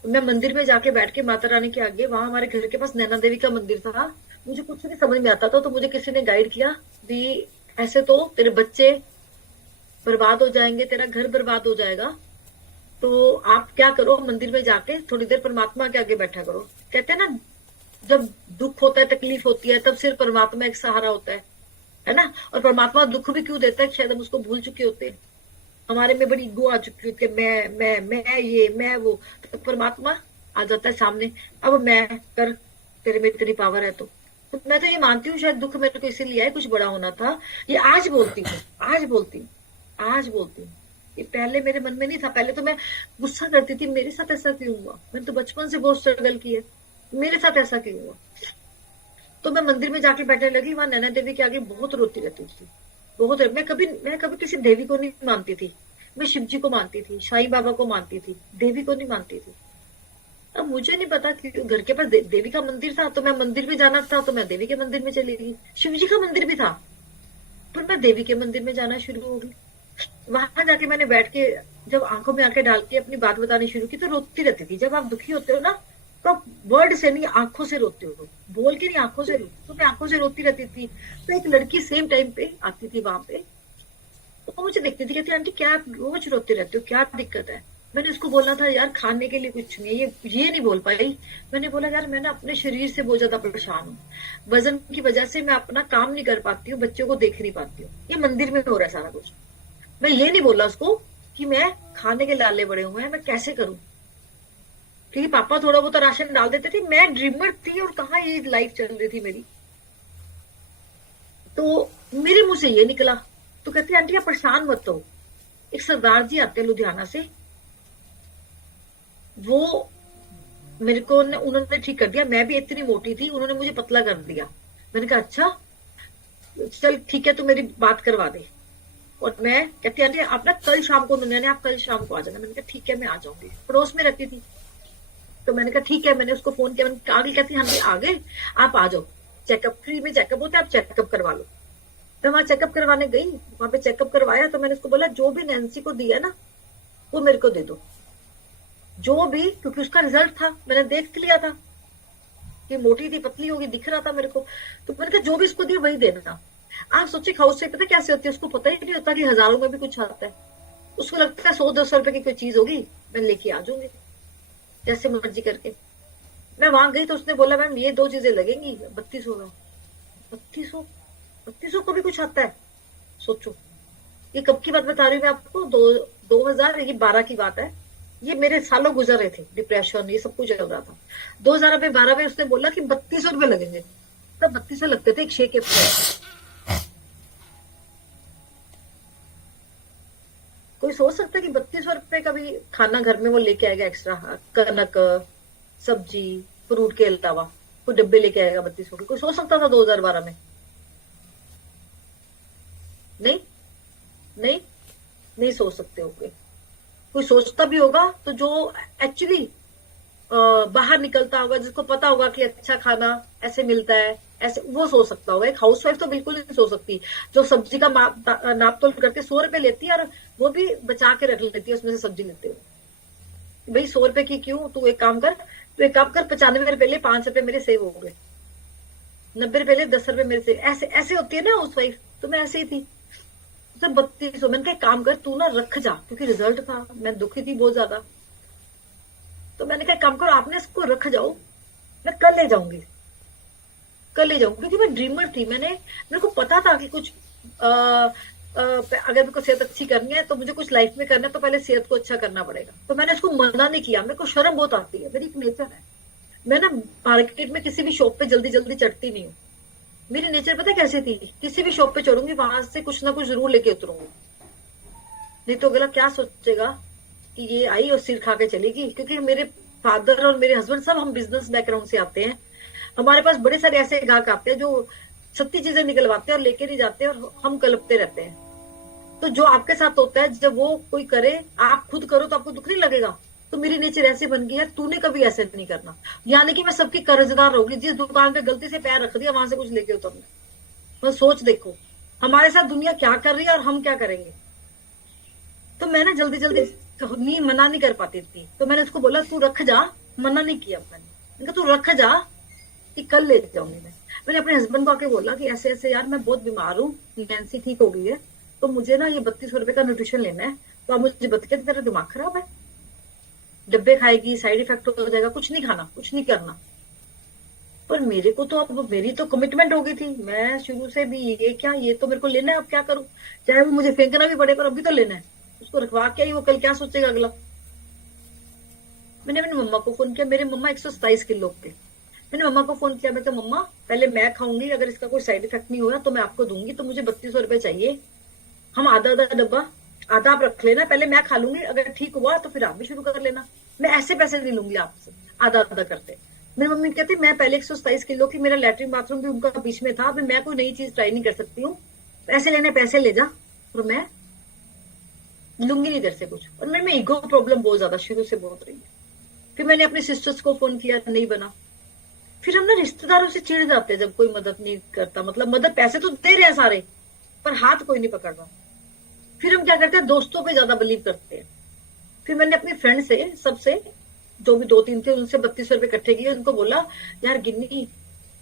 मैं मंदिर में जाके बैठ के माता रानी के आगे, वहां हमारे घर के पास नैना देवी का मंदिर था। मुझे कुछ नहीं समझ में आता था, तो मुझे किसी ने गाइड किया भी ऐसे तो तेरे बच्चे बर्बाद हो जाएंगे, तेरा घर बर्बाद हो जाएगा, तो आप क्या करो, मंदिर में जाके थोड़ी देर परमात्मा के आगे बैठा करो। कहते हैं ना, जब दुख होता है, तकलीफ होती है, तब सिर्फ परमात्मा एक सहारा होता है ना। और परमात्मा दुख भी क्यों देता है, शायद हम उसको भूल चुके होते हैं। हमारे में बड़ी ईगो आ चुकी होती है, मैं ये मैं वो। तो परमात्मा आ जाता है सामने, अब मैं कर, तेरे में इतनी पावर है। तो मैं तो ये मानती हूँ शायद दुख मेरे को इसीलिए है, कुछ बड़ा होना था। ये आज बोलती हूँ, आज बोलती हूँ, आज बोलती हूँ। ये पहले मेरे मन में नहीं था। पहले तो मैं गुस्सा करती थी, मेरे साथ ऐसा क्यों हुआ। मैंने तो बचपन से बहुत स्ट्रगल की है, मेरे साथ ऐसा क्यों हुआ। तो मैं मंदिर में जाके बैठने लगी, वहां नैना देवी के आगे बहुत रोती रहती थी, बहुत। मैं कभी किसी देवी को नहीं मानती थी। मैं शिव जी को मानती थी, साईं बाबा को मानती थी, देवी को नहीं मानती थी। अब मुझे नहीं पता क्यों घर के पास देवी का मंदिर था, तो मैं मंदिर में जाना था, तो मैं देवी के मंदिर में चली गई। शिव जी का मंदिर भी था, पर मैं देवी के मंदिर में जाना शुरू हो गई। वहां जाके मैंने बैठ के जब आंखों में आंखें डाल के अपनी बात बतानी शुरू की, तो रोती रहती थी। जब आप दुखी होते हो ना, तो आप वर्ड से नहीं, आंखों से रोते हो, बोल के नहीं, आंखों से रोते। तो मैं आंखों से रोती रहती थी। तो एक लड़की सेम टाइम पे आती थी वहां पे, तो मुझे देखती थी, कहती आंटी क्या आप रोज रोते रहते हो, क्या दिक्कत है। मैंने उसको बोला था यार खाने के लिए कुछ नहीं है, ये नहीं बोल पाई। मैंने बोला यार मैं ना अपने शरीर से बहुत ज्यादा परेशान हूँ, वजन की वजह से मैं अपना काम नहीं कर पाती हूँ, बच्चों को देख नहीं पाती हूँ, ये मंदिर में हो रहा है सारा कुछ। मैं ये नहीं बोला उसको कि मैं खाने के लाले बड़े हुए हैं, मैं कैसे करूं, क्योंकि पापा थोड़ा बहुत राशन डाल देते थे। मैं ड्रीमर थी और कहाँ ये लाइफ चल रही थी मेरी। तो मेरे मुंह से ये निकला। तो कहती आंटी आप परेशान मत हो। एक सरदार जी आते लुधियाना से, वो मेरे को उन्होंने ठीक कर दिया। मैं भी इतनी मोटी थी, उन्होंने मुझे पतला कर दिया। मैंने कहा अच्छा चल ठीक है, तू मेरी बात करवा दे। और मैं कहती आंटी आप ना कल शाम को, उन्होंने आप कल शाम को आ जाना। मैंने कहा ठीक है मैं आ जाऊंगी, पड़ोस में रहती थी। तो मैंने कहा ठीक है, मैंने उसको फोन किया, मैंने आगे कहती हाँ आ गए, आप आ जाओ, चेकअप फ्री में चेकअप होता है, आप चेकअप करवा लो। मैं वहां चेकअप करवाने गई, वहां पे चेकअप करवाया। तो मैंने उसको बोला जो भी नैन्सी को दिया ना वो मेरे को दे दो, जो भी, क्योंकि उसका रिजल्ट था, मैंने देख लिया था कि मोटी थी, पतली होगी, दिख रहा था मेरे को। तो मैंने कहा जो भी उसको दिया वही देना। आप सोचिए हाउस से पता कैसे होती है, उसको पता ही नहीं होता कि हजारों में भी कुछ आता है। उसको लगता है 100-200 रुपए की कोई चीज होगी, मैं लेके आ जाऊंगी जैसे मर्जी करके। मैं वहां गई तो उसने बोला मैम ये 2 चीजें लगेंगी 3200 में। 3200 को भी कुछ आता है, सोचो। ये कब की बात बता रही हूँ मैं आपको, 2012 की बात है। ये मेरे सालों गुजर रहे थे, डिप्रेशन ये सब कुछ चल रहा था। 2012 में उसने बोला कि 3200 रुपए लगेंगे। तब 3200 लगते थे एक शेक के। कोई सोच सकता है कि 3200 रुपए का भी खाना घर में वो लेके आएगा एक्स्ट्रा, कनक सब्जी फ्रूट के अलावा कोई डब्बे लेके आएगा 3200 के? कोई सोच सकता था 2012 में? नहीं नहीं नहीं सोच सकते हो। कोई सोचता भी होगा तो जो एक्चुअली बाहर निकलता होगा, जिसको पता होगा कि अच्छा खाना ऐसे मिलता है, ऐसे वो सोच सकता होगा। एक हाउसवाइफ तो बिल्कुल नहीं सोच सकती, जो सब्जी का नाप तोल करके 100 रुपए लेती है और वो भी बचा के रख लेती है उसमें से सब्जी लेते हुए। भाई 100 रुपए की क्यों, तू एक काम कर, 95 रुपए ले, 5 रुपए मेरे सेव हो गए, 90 रुपए ले, 10 रुपए मेरे से। ऐसे ऐसे होती है ना हाउसवाइफ, तो मैं ऐसे ही थी। 3200 मैंने कहा काम कर तू ना रख जा, क्योंकि रिजल्ट था, मैं दुखी थी बहुत ज्यादा। तो मैंने कहा काम करो आपने इसको रख जाओ, मैं कल ले जाऊंगी, कल ले जाऊंगी। क्योंकि मैं ड्रीमर थी, मेरे को पता था कि कुछ अगर मेरे को सेहत अच्छी करनी है तो मुझे कुछ लाइफ में करना है, तो पहले सेहत को अच्छा करना पड़ेगा। तो मैंने उसको मना नहीं किया। मेरे को शर्म बहुत आती है, मेरी एक नेचर है। मैं ना मार्केट में किसी भी शॉप पे जल्दी जल्दी चढ़ती नहीं हूँ। मेरी नेचर पता है कैसी थी, किसी भी शॉप पे चढ़ूंगी वहां से कुछ ना कुछ जरूर लेके उतरूंगी, नहीं तो अगला क्या सोचेगा कि ये आई और सिर खा के चलेगी। क्योंकि मेरे फादर और मेरे हस्बैंड सब हम बिजनेस बैकग्राउंड से आते हैं। हमारे पास बड़े सारे ऐसे ग्राहक आते हैं जो सत्ती चीजें निकलवाते हैं और लेके नहीं जाते और हम कलपते रहते हैं। तो जो आपके साथ होता है, जब वो कोई करे, आप खुद करो तो आपको दुख नहीं लगेगा। तो मेरी नेचर ऐसी बन गई है, तूने कभी ऐसे नहीं करना। यानी कि मैं सबकी कर्जदार होगी, जिस दुकान पे गलती से पैर रख दिया वहां से कुछ लेके उतरना। बस सोच देखो हमारे साथ दुनिया क्या कर रही है और हम क्या करेंगे। तो मैं ना जल्दी जल्दी नहीं, मना नहीं कर पाती थी। तो मैंने उसको बोला तू रख जा, मना नहीं किया मैंने कहा तू रख जा कि कल ले जाऊंगी मैं। मैंने अपने हस्बैंड को आके बोला कि ऐसे ऐसे यार मैं बहुत बीमार हूँ, नैन्सी ठीक हो गई है, तो मुझे ना ये 3200 रुपए का न्यूट्रिशन लेना है। तो आप मुझे बता के, तेरा दिमाग खराब है, डब्बे खाएगी, साइड इफेक्ट हो जाएगा, कुछ नहीं खाना, कुछ नहीं करना। पर मेरे को तो अब मेरी तो कमिटमेंट हो गई थी, मैं शुरू से भी ये क्या, ये तो मेरे को लेना है, अब क्या करूं, चाहे वो मुझे फेंकना भी पड़े पर अभी तो लेना है। उसको रखवा के ही वो कल क्या सोचेगा अगला। मैंने अपनी मम्मा को फोन किया, मेरे मम्मा 127 किलो के। मैंने मम्मा को फोन किया, मैं तो मम्मा पहले मैं खाऊंगी, अगर इसका कोई साइड इफेक्ट नहीं हुआ तो मैं आपको दूंगी, तो मुझे 3200 रुपए चाहिए। हम आधा आधा डब्बा, आधा आप रख लेना, पहले मैं खा लूंगी, अगर ठीक हुआ तो फिर आप भी शुरू कर लेना, मैं ऐसे पैसे नहीं लूंगी आपसे, आधा आधा करते। मेरी मम्मी कहती मैं पहले 127 किलो की, मेरा लेटरिन बाथरूम भी उनका बीच में था, अभी मैं कोई नई चीज ट्राई नहीं कर सकती हूँ, पैसे लेने पैसे ले जा, और मैं लूंगी नहीं तेरे से कुछ। और मेरे में ईगो प्रॉब्लम बहुत ज्यादा शुरू से बहुत रही है। फिर मैंने अपनी सिस्टर्स को फोन किया, नहीं बना। फिर हम ना रिश्तेदारों से चिढ़ जाते हैं जब कोई मदद नहीं करता, मतलब मदद पैसे तो दे रहे हैं सारे पर हाथ कोई नहीं पकड़ रहा। फिर हम क्या करते हैं, दोस्तों पे ज्यादा बिलीव करते हैं। फिर मैंने अपनी फ्रेंड से, सबसे जो भी 2-3 थे, उनसे 3200 रुपए इकट्ठे किए, उनको बोला यार गिन्नी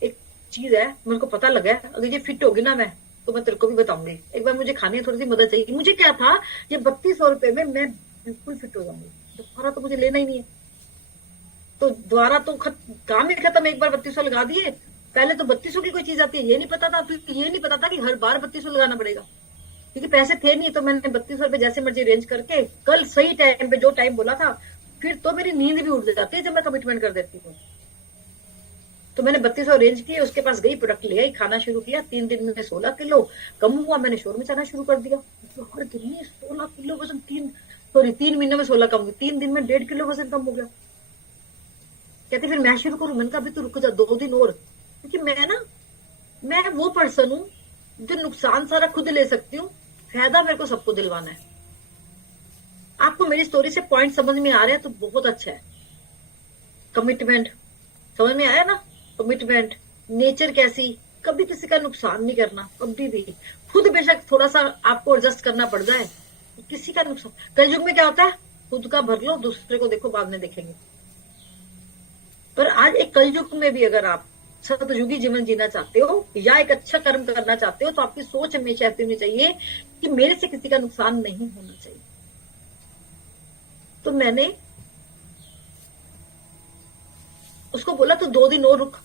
एक चीज है, मेरे को पता लगा है, अगर ये फिट होगी ना मैं, तो मैं तेरे को भी बताऊंगी, एक बार मुझे खाने थोड़ी सी मदद चाहिए। मुझे क्या था, ये 3200 रुपए में मैं बिल्कुल फिट हो जाऊंगी, दोबारा तो मुझे लेना ही नहीं है। तो द्वारा तो काम ही खत्म, एक बार 3200 लगा दिए। पहले तो 3200 की कोई चीज आती है ये नहीं पता था, तो ये नहीं पता था कि हर बार 3200 लगाना पड़ेगा, क्योंकि पैसे थे नहीं। तो मैंने 3200 रुपए जैसे मर्जी अरेंज करके, कल सही टाइम पे जो टाइम बोला था, फिर तो मेरी नींद भी उड़ जाती है जब मैं कमिटमेंट कर देती हूँ। तो मैंने 3200 अरेंज किए, उसके पास गई, प्रोडक्ट ले आई, खाना शुरू किया। 3 दिन में 16 किलो कम हुआ, मैंने शोर मचाना शुरू कर दिया। हर दिन में 16 किलो वजन, 3 महीने में 16 कम हुई, 3 दिन में 1.5 किलो वजन कम हो गया। कहते फिर मैं शुरू करूं, मैंने कहा अभी तो रुक जा 2 दिन और, क्योंकि मैं वो पर्सन हूं जो नुकसान सारा खुद ले सकती हूँ, फायदा मेरे को सबको दिलवाना है। आपको मेरी स्टोरी से पॉइंट समझ में आ रहे हैं तो बहुत अच्छा है। कमिटमेंट समझ में आया ना, कमिटमेंट, नेचर कैसी, कभी किसी का नुकसान नहीं करना, कभी भी। खुद बेशक थोड़ा सा आपको एडजस्ट करना पड़ जाए, किसी का नुकसान। कलयुग में क्या होता है, खुद का भर लो, दूसरे को देखो, बाद में देखेंगे। पर आज एक कलयुग में भी अगर आप सतयुगी जीवन जीना चाहते हो या एक अच्छा कर्म करना चाहते हो, तो आपकी सोच हमेशा ऐसी होनी चाहिए कि मेरे से किसी का नुकसान नहीं होना चाहिए। तो मैंने उसको बोला तो 2 दिन और रुक,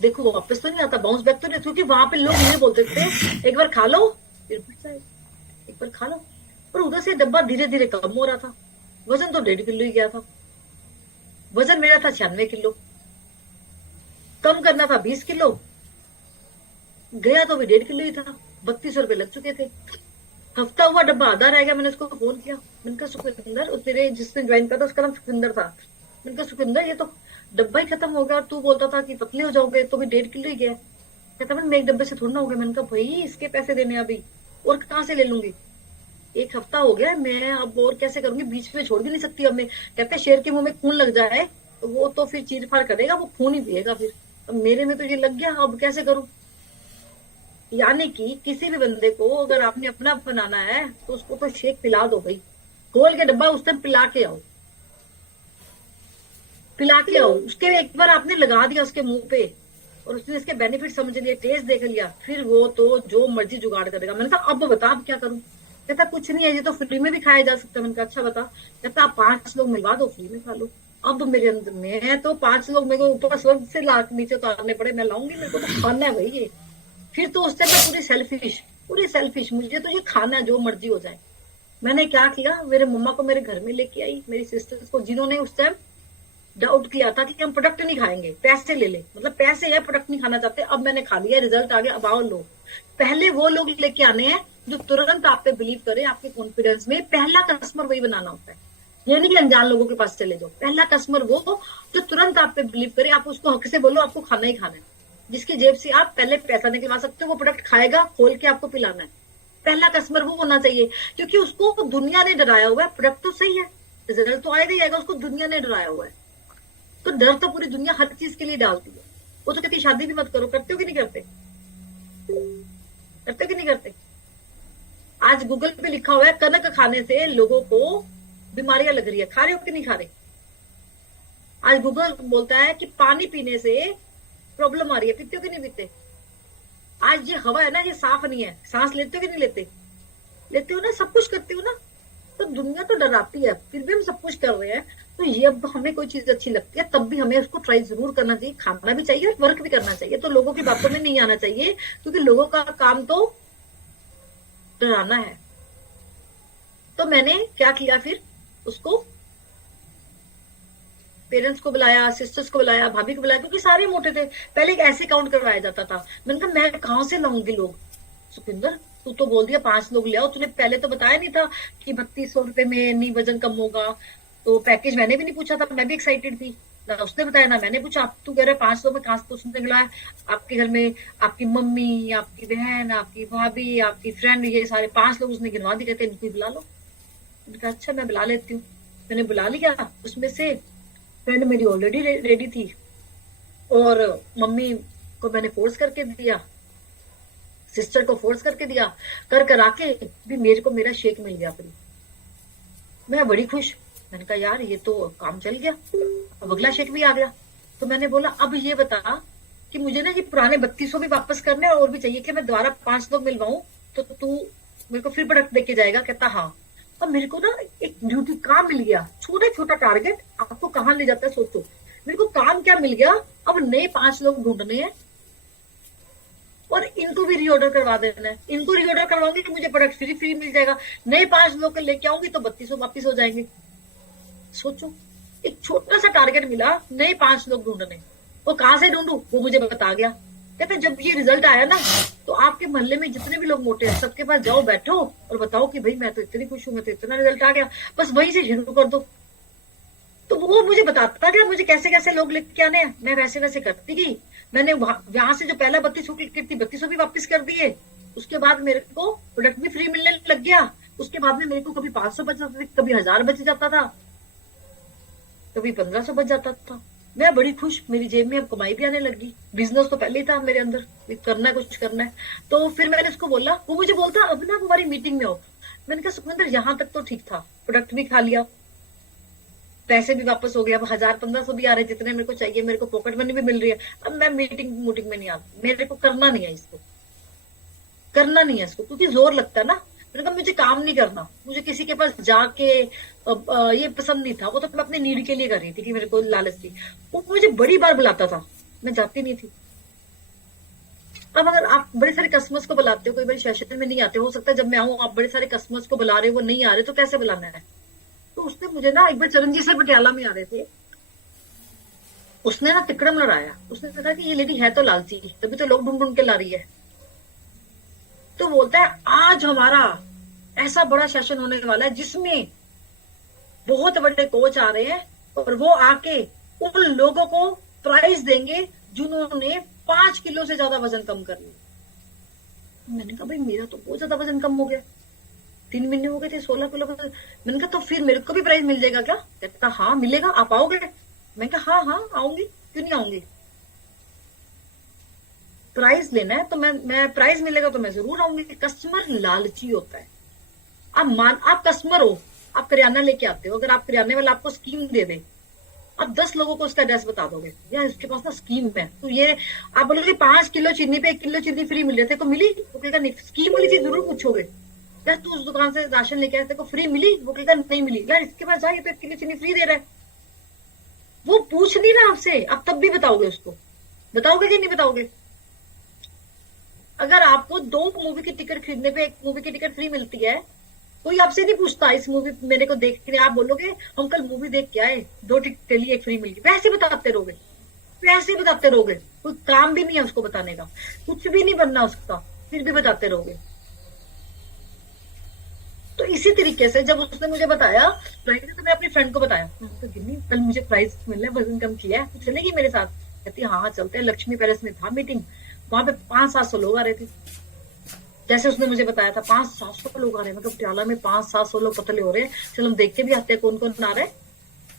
देखो वापस तो नहीं आता, बाउंस बैक तो नहीं, क्योंकि वहां पे लोग ये बोलते थे एक बार खा लो फिर बढ़ जाए, एक बार खा लो। पर उधर से डब्बा धीरे धीरे कम हो रहा था, वजन तो 1.5 किलो ही गया था। वजन मेरा था 96 किलो, कम करना था 20 किलो, गया तो भी 1.5 किलो ही था। 3200 रुपए लग चुके थे। हफ्ता हुआ, डब्बा आधा रह गया। मैंने उसको फोन किया, मैंने कहा सुखविंदर, तेरे जिसने ज्वाइन करा था उसका नाम सुखविंदर था, मैंने कहा सुखविंदर ये तो डब्बा ही खत्म हो गया और तू बोलता था कि पतले हो जाओगे, तो भी 1.5 किलो ही गया। कहता मैं एक डब्बे से थोड़ा ना हो गया। मैंने कहा भाई इसके पैसे देने अभी, और कहाँ से ले लूंगी, 1 हफ्ता हो गया, मैं अब और कैसे करूंगी, बीच में छोड़ भी नहीं सकती अब मैं। कहते शेर के मुंह में खून लग जाए तो वो तो फिर चीर फाड़ करेगा, वो खून ही पिएगा फिर। अब मेरे में तो ये लग गया, अब कैसे करूं। यानी कि किसी भी बंदे को अगर आपने अपना बनाना है तो उसको तो शेक पिला दो भाई, खोल के डब्बा उस टाइम पिला के आओ, पिला के आओ। उसके एक बार आपने लगा दिया उसके मुंह पे और उसने इसके बेनिफिट समझ लिए, टेस्ट देख लिया, फिर वो तो जो मर्जी जुगाड़ करेगा। मैंने कहा अब बता अब क्या करूं। कहता कुछ नहीं है, ये तो फ्री में भी खाया जा सकता है। मैंने कहा अच्छा बता। कहता आप 5 लोग मिलवा दो, फ्री में खा लो। अब मेरे अंदर मैं तो 5 लोग मेरे को ऊपर स्वर्ग से नीचे उतारने पड़े, मैं लाऊंगी, मेरे को तो खाना है भाई ये। फिर तो उस टाइम पूरी सेल्फिश, मुझे तो ये खाना है, जो मर्जी हो जाए। मैंने क्या किया, मेरे मम्मा को मेरे घर में लेके आई, मेरी सिस्टर्स को, जिन्होंने उस टाइम डाउट किया था कि हम प्रोडक्ट नहीं खाएंगे, पैसे ले ले, मतलब पैसे या प्रोडक्ट नहीं खाना चाहते। अब मैंने खा लिया, रिजल्ट आ गया, अब आओ लो। पहले वो लोग लेके आने हैं जो तुरंत आप पे बिलीव करें, आपके कॉन्फिडेंस में। पहला कस्टमर वही बनाना होता है, ये नहीं कि अनजान लोगों के पास चले जाओ। पहला कस्टमर वो जो तुरंत आप पे बिलीव करे, आप उसको हक से बोलो आपको खाना ही खाना है। जिसकी जेब से आप पहले पैसा निकलवा सकते हो, वो प्रोडक्ट खाएगा, खोल के आपको पिलाना है। पहला कस्टमर वो होना चाहिए, क्योंकि उसको दुनिया ने डराया हुआ है। प्रोडक्ट तो सही है, रिजल्ट तो आएगा ही आएगा, उसको दुनिया ने डराया हुआ है। तो डर तो पूरी दुनिया हर चीज के लिए डालती है। वो तो कहती शादी भी मत करो। करते हो कि नहीं करते? करते हो कि नहीं करते? आज गूगल पे लिखा हुआ है कनक खाने से लोगों को बीमारियां लग रही है। खा रहे हो कि नहीं खा रहे? आज गूगल बोलता है कि पानी पीने से प्रॉब्लम आ रही है। पीते हो कि नहीं पीते? आज ये हवा है ना, ये साफ नहीं है। सांस लेते हो कि नहीं लेते? लेते हो ना, सब कुछ करते हो ना। तो दुनिया तो डराती है, फिर भी हम सब कुछ कर रहे हैं। तो ये अब हमें कोई चीज अच्छी लगती है तब भी हमें उसको ट्राई जरूर करना चाहिए, खाना भी चाहिए और वर्क भी करना चाहिए। तो लोगों की बातों में नहीं आना चाहिए, क्योंकि लोगों का काम तो डराना है। तो मैंने क्या किया फिर, उसको पेरेंट्स को बुलाया, सिस्टर्स को बुलाया, भाभी को बुलाया, क्योंकि सारे मोटे थे। पहले एक ऐसे काउंट करवाया जाता था। मैंने कहा मैं कहां से लाऊंगी लोग? सुखिंदर तू तो बोल दिया 5 लोग ले आओ, तूने पहले तो बताया नहीं था कि 3200 रुपए में नहीं वजन कम होगा। तो पैकेज मैंने भी नहीं पूछा था, मैं भी एक्साइटेड थी ना, उसने बताया ना मैंने पूछा। आप तू कह रहे 5 लोग में कहां से उसने मिला है? आपके घर में आपकी मम्मी, आपकी बहन, आपकी भाभी, आपकी फ्रेंड, ये सारे 5 लोग उसने गिनवा दिए। कहते इनको बुला लो। मैंने कहा अच्छा मैं बुला लेती हूँ। मैंने बुला लिया। उसमें से फ्रेंड मेरी ऑलरेडी रेडी थी, और मम्मी को मैंने फोर्स करके दिया, सिस्टर को फोर्स करके दिया। कर आके भी मेरे को मेरा शेक मिल गया फ्री। मैं बड़ी खुश। मैंने कहा यार ये तो काम चल गया, अब अगला शेक भी आ गया। तो मैंने बोला अब ये बता कि मुझे ना ये पुराने 3200 भी वापस करने और भी चाहिए कि मैं दोबारा 5 लोग मिलवाऊं, तो तू मेरे को फिर प्रोडक्ट देके जाएगा? कहता हाँ। अब मेरे को ना एक ड्यूटी काम मिल गया, छोटा छोटा टारगेट आपको कहाँ ले जाता है सोचो। मेरे को काम क्या मिल गया, अब नए 5 लोग ढूंढने हैं और इनको भी रीऑर्डर करवा देना है। इनको रीऑर्डर करवाऊंगी कि मुझे प्रोडक्ट फ्री मिल जाएगा। नए 5 लोग लेके आऊंगी तो 3200 वापिस हो जाएंगे। सोचो, एक छोटा सा टारगेट मिला, नए 5 लोग ढूंढने। वो कहां से ढूंढू, वो मुझे बता गया। कहते जब ये रिजल्ट आया ना, तो आपके मोहल्ले में जितने भी लोग मोटे हैं सबके पास जाओ, बैठो और बताओ कि भाई मैं तो इतनी खुश हूं, मैं तो इतना रिजल्ट आ गया, बस वहीं से शुरू कर दो। तो वो मुझे बताता गया मुझे कैसे कैसे लोग लेके आने हैं। मैं वैसे वैसे करती गई। मैंने वहां से जो पहला 3200 की किट थी 3200 भी वापस कर दिए। उसके बाद मेरे को प्रोडक्ट भी फ्री मिलने लग गया। उसके बाद में मेरे को कभी 500 बच जाता था, कभी 1000 बच जाता था, कभी 1500 बच जाता था। मैं बड़ी खुश, मेरी जेब में अब कमाई भी आने लगी। बिजनेस तो पहले ही था मेरे अंदर, करना है कुछ करना है। तो फिर मैंने उसको बोला, वो मुझे बोलता अब ना हमारी मीटिंग में हो। मैंने कहा सुखविंदर यहाँ तक तो ठीक था, प्रोडक्ट भी खा लिया, पैसे भी वापस हो गया, अब 1000-1500 भी आ रहे जितने मेरे को चाहिए, मेरे को पॉकेट मनी भी मिल रही है। अब मैं मीटिंग में नहीं आती, मेरे को करना नहीं है इसको, करना नहीं है इसको, क्योंकि जोर लगता है ना। मैंने कहा मुझे काम नहीं करना, मुझे किसी के पास जाके ये पसंद नहीं था। वो तो मैं अपने नीड के लिए कर रही थी कि मेरे को लालच थी। वो मुझे बड़ी बार बुलाता था, मैं जाती नहीं थी। अब अगर आप बड़े सारे कस्टमर्स को बुलाते हो, कोई बड़ी सेशन में नहीं आते, हो सकता है जब मैं आऊं आप बड़े सारे कस्टमर्स को बुला रहे हो, वो नहीं आ रहे, तो कैसे बुलाना है? तो उसने मुझे ना एक बार चरणजीत सर पटियाला में आ रहे थे, उसने ना तिकड़म लड़ाया। उसने कहा कि ये लेडी है तो लालची, तभी तो लोग ढूंढ ढूंढ के ला रही है। तो बोलता है आज हमारा ऐसा बड़ा सेशन होने वाला है जिसमें बहुत बड़े कोच आ रहे हैं, और वो आके उन लोगों को प्राइज देंगे जिन्होंने 5 किलो से ज्यादा वजन कम कर लिया। मैंने कहा भाई मेरा तो बहुत ज्यादा वजन कम हो गया, 3 महीने हो गए थे 16 किलो का। मैंने कहा तो फिर मेरे को भी प्राइज मिल जाएगा क्या? कहता हाँ मिलेगा, आप आओगे? मैंने कहा हाँ हाँ आऊंगी, क्यों नहीं आऊंगी। प्राइज लेना है तो मैं प्राइज मिलेगा तो मैं जरूर आऊंगी। कस्टमर लालची होता है। आप कस्टमर हो, आप किराना लेके आते हो, अगर आप किराने वाला आपको स्कीम दे दे, आप 10 लोगों को उसका एड्रेस बता दोगे, यार इसके पास ना स्कीम है, तो ये आप बोलोगे 5 किलो चीनी पे 1 किलो चीनी फ्री मिल रही है, को मिली? वो कहेगा नहीं। स्कीम वाली चीज जरूर पूछोगे, यार तू उस दुकान से राशन लेके आया, तेरे को फ्री मिली? वो कहेगा नहीं मिली। यार इसके पास जा, ये तो 1 किलो चीनी फ्री दे रहा है। वो पूछ नहीं रहा आपसे, आप तब भी बताओगे उसको, बताओगे कि नहीं बताओगे? अगर आपको 2 मूवी की टिकट खरीदने पे 1 मूवी की टिकट फ्री मिलती है, कोई आपसे नहीं पूछता इस मूवी मेरे को देख के, आप बोलोगे हम कल मूवी देख के आए, 2 टिकट लिए 1 फ्री मिल गई, वैसे बताते रहोगे, वैसे बताते रहोगे। कोई काम भी नहीं है उसको बताने का, कुछ भी नहीं बनना उसका, फिर भी बताते रहोगे। तो इसी तरीके से जब उसने मुझे बताया प्राइस, तो मैं अपनी फ्रेंड को बताया, तो गिन्नी कल मुझे प्राइस मिलना है, वजन कम किया है, तो चलेगी मेरे साथ? कहती हाँ हाँ चलते हैं। लक्ष्मी पैलेस में था मीटिंग, वहां पे 500-700 लोग आ रहे थे। जैसे उसने मुझे बताया था 500-700 लोग आ रहे हैं, मतलब पटियाला में 500-700 लोग पतले हो रहे हैं। चलो हम देख के भी आते हैं कौन कौन आ रहा है।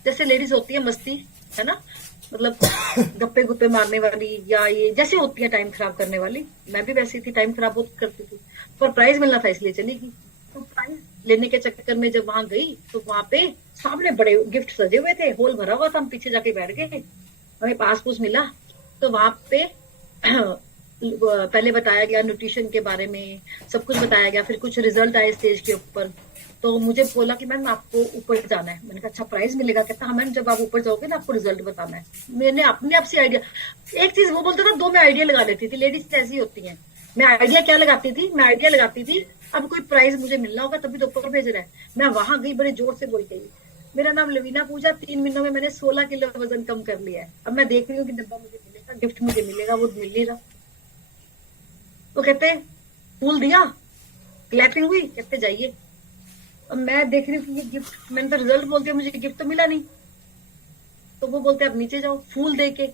जैसे लेडीज होती है मस्ती, है ना, मतलब गप्पे गुप्पे मारने वाली, या ये जैसे होती है टाइम खराब करने वाली, मैं भी वैसी थी, टाइम खराब बहुत करती थी। पर प्राइज मिलना था इसलिए चली गई। तो प्राइज लेने के चक्कर में जब वहां गई तो वहां पे सामने बड़े गिफ्ट सजे हुए थे, हॉल भरा हुआ था, हम पीछे जाके बैठ गए। हमें पास पूस मिला। तो वहां पे पहले बताया गया न्यूट्रिशन के बारे में, सब कुछ बताया गया। फिर कुछ रिजल्ट आए स्टेज के ऊपर। तो मुझे बोला कि मैम आपको ऊपर जाना है। मैंने कहा अच्छा प्राइज मिलेगा? कहता हाँ मैम, जब आप ऊपर जाओगे ना आपको रिजल्ट बताना है। मैंने अपने आप से आइडिया, एक चीज वो बोलता था, दो मैं आइडिया लगा लेती थी। लेडीज ऐसी होती है। मैं आइडिया क्या लगाती थी, मैं आइडिया लगाती थी अब कोई प्राइज मुझे मिलना होगा तभी तो ऊपर भेज रहा है। मैं वहां गई, बड़े जोर से बोल के गई, मेरा नाम लवीना पूजा, 3 महीनों में मैंने 16 किलो वजन कम कर लिया है। अब मैं देख रही हूँ कि डब्बा मुझे मिलेगा, गिफ्ट मुझे मिलेगा, वो मिल नहीं रहा। तो कहते फूल दिया, क्लैपिंग हुई, कहते जाइए। अब मैं देख रही हूँ कि ये गिफ्ट, मैंने तो रिजल्ट बोलते मुझे गिफ्ट तो मिला नहीं। तो वो बोलते अब नीचे जाओ, फूल दे के।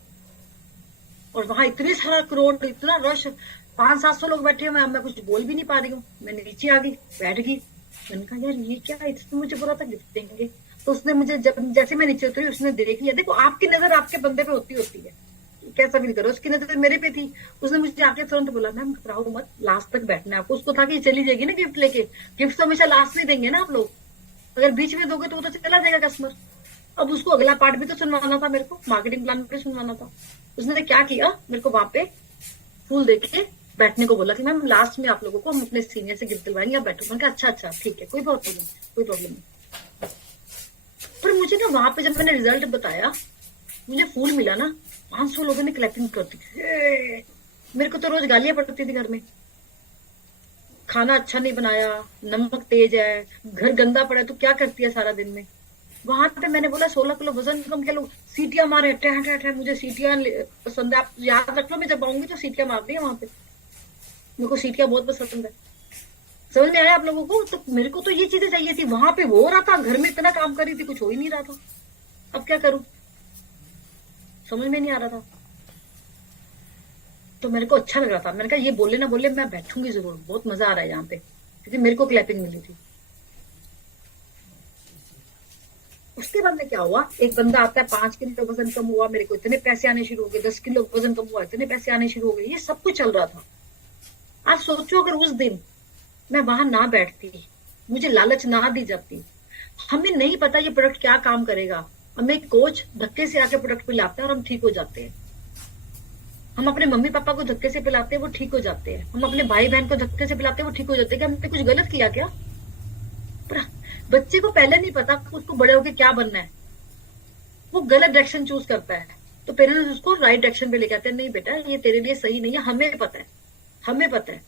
और वहां इतने सारा करोड़, इतना रश, 500-700 लोग बैठे हुए, मैं कुछ बोल भी नहीं पा रही हूँ। मैं नीचे आ गई, बैठ गई। मैंने कहा यार ये क्या है, इसने मुझे बोला था गिफ्ट देंगे। तो उसने मुझे, जब जैसे मैं नीचे उतरी, उसने देख लिया। देखो आपकी नजर आपके बंदे पे होती है, कैसा भी नहीं करो। उसकी नजर मेरे पे थी। उसने मुझे आके तुरंत बोला मैम घबराओ मत, लास्ट तक बैठना है आपको। उसको था कि चली जाएगी ना गिफ्ट लेके, गिफ्ट तो हमेशा लास्ट में देंगे ना आप लोग, अगर बीच में दोगे तो वो तो चला जाएगा कस्टमर। अब उसको अगला पार्ट भी तो सुनवाना था, मेरे को मार्केटिंग प्लान भी सुनवाना था। उसने क्या किया, मेरे को वहां पे फूल देके बैठने को बोला कि मैम लास्ट में आप लोगों को हम अपने सीनियर से गिफ्ट दिलवाएंगे, आप बैठो। मैंने कहा अच्छा अच्छा ठीक है, कोई प्रॉब्लम नहीं, कोई प्रॉब्लम नहीं। पर मुझे ना वहां पे जब मैंने रिजल्ट बताया, मुझे फूल मिला ना, 500 लोगों ने क्लैपिंग कर दी। मेरे को तो रोज गालियां पड़ती थी घर में, खाना अच्छा नहीं बनाया, नमक तेज है, घर गंदा पड़ा है, तो क्या करती है सारा दिन में। वहां पे मैंने बोला 16 किलो वजन कम किया, लोग सीटियां मारे, टह टह टह। मुझे सीटियां पसंद है, आप याद रख लो, मैं जब आऊंगी तो सीटियां मारती है वहां पे। मेरे को सीटियां बहुत पसंद है। समझ में आया आप लोगों को? तो मेरे को तो ये चीजें चाहिए थी। वहां पे वो हो रहा था, घर में इतना काम कर रही थी, कुछ हो ही नहीं रहा था। अब क्या करूं, समझ में नहीं आ रहा था। तो मेरे को अच्छा लग रहा था। मैंने कहा ये बोले ना बोले, मैं बैठूंगी जरूर, बहुत मजा आ रहा है यहाँ पे, क्योंकि मेरे को क्लैपिंग मिली थी। उसके बाद में क्या हुआ, एक बंदा आता है, 5 किलो वजन कम हुआ, मेरे को इतने पैसे आने शुरू हो गए। 10 किलो वजन कम हुआ, इतने पैसे आने शुरू हो गए। ये सब कुछ चल रहा था। आप सोचो अगर उस दिन मैं वहां ना बैठती, मुझे लालच ना दी जाती, हमें नहीं पता ये प्रोडक्ट क्या काम करेगा, हमें कोच धक्के से आके प्रोडक्ट पिलाता है और हम ठीक हो जाते हैं। हम अपने मम्मी पापा को धक्के से पिलाते हैं, वो ठीक हो जाते हैं। हम अपने भाई बहन को धक्के से पिलाते हैं, वो ठीक हो जाते हैं। क्या हमने कुछ गलत किया क्या? पर बच्चे को पहले नहीं पता उसको बड़े होके क्या बनना है, वो गलत डायरेक्शन चूज करता है। तो पेरेंट्स उसको राइट डायरेक्शन पे लेके आते हैं, नहीं बेटा ये तेरे लिए सही नहीं है, हमें पता है, हमें पता है।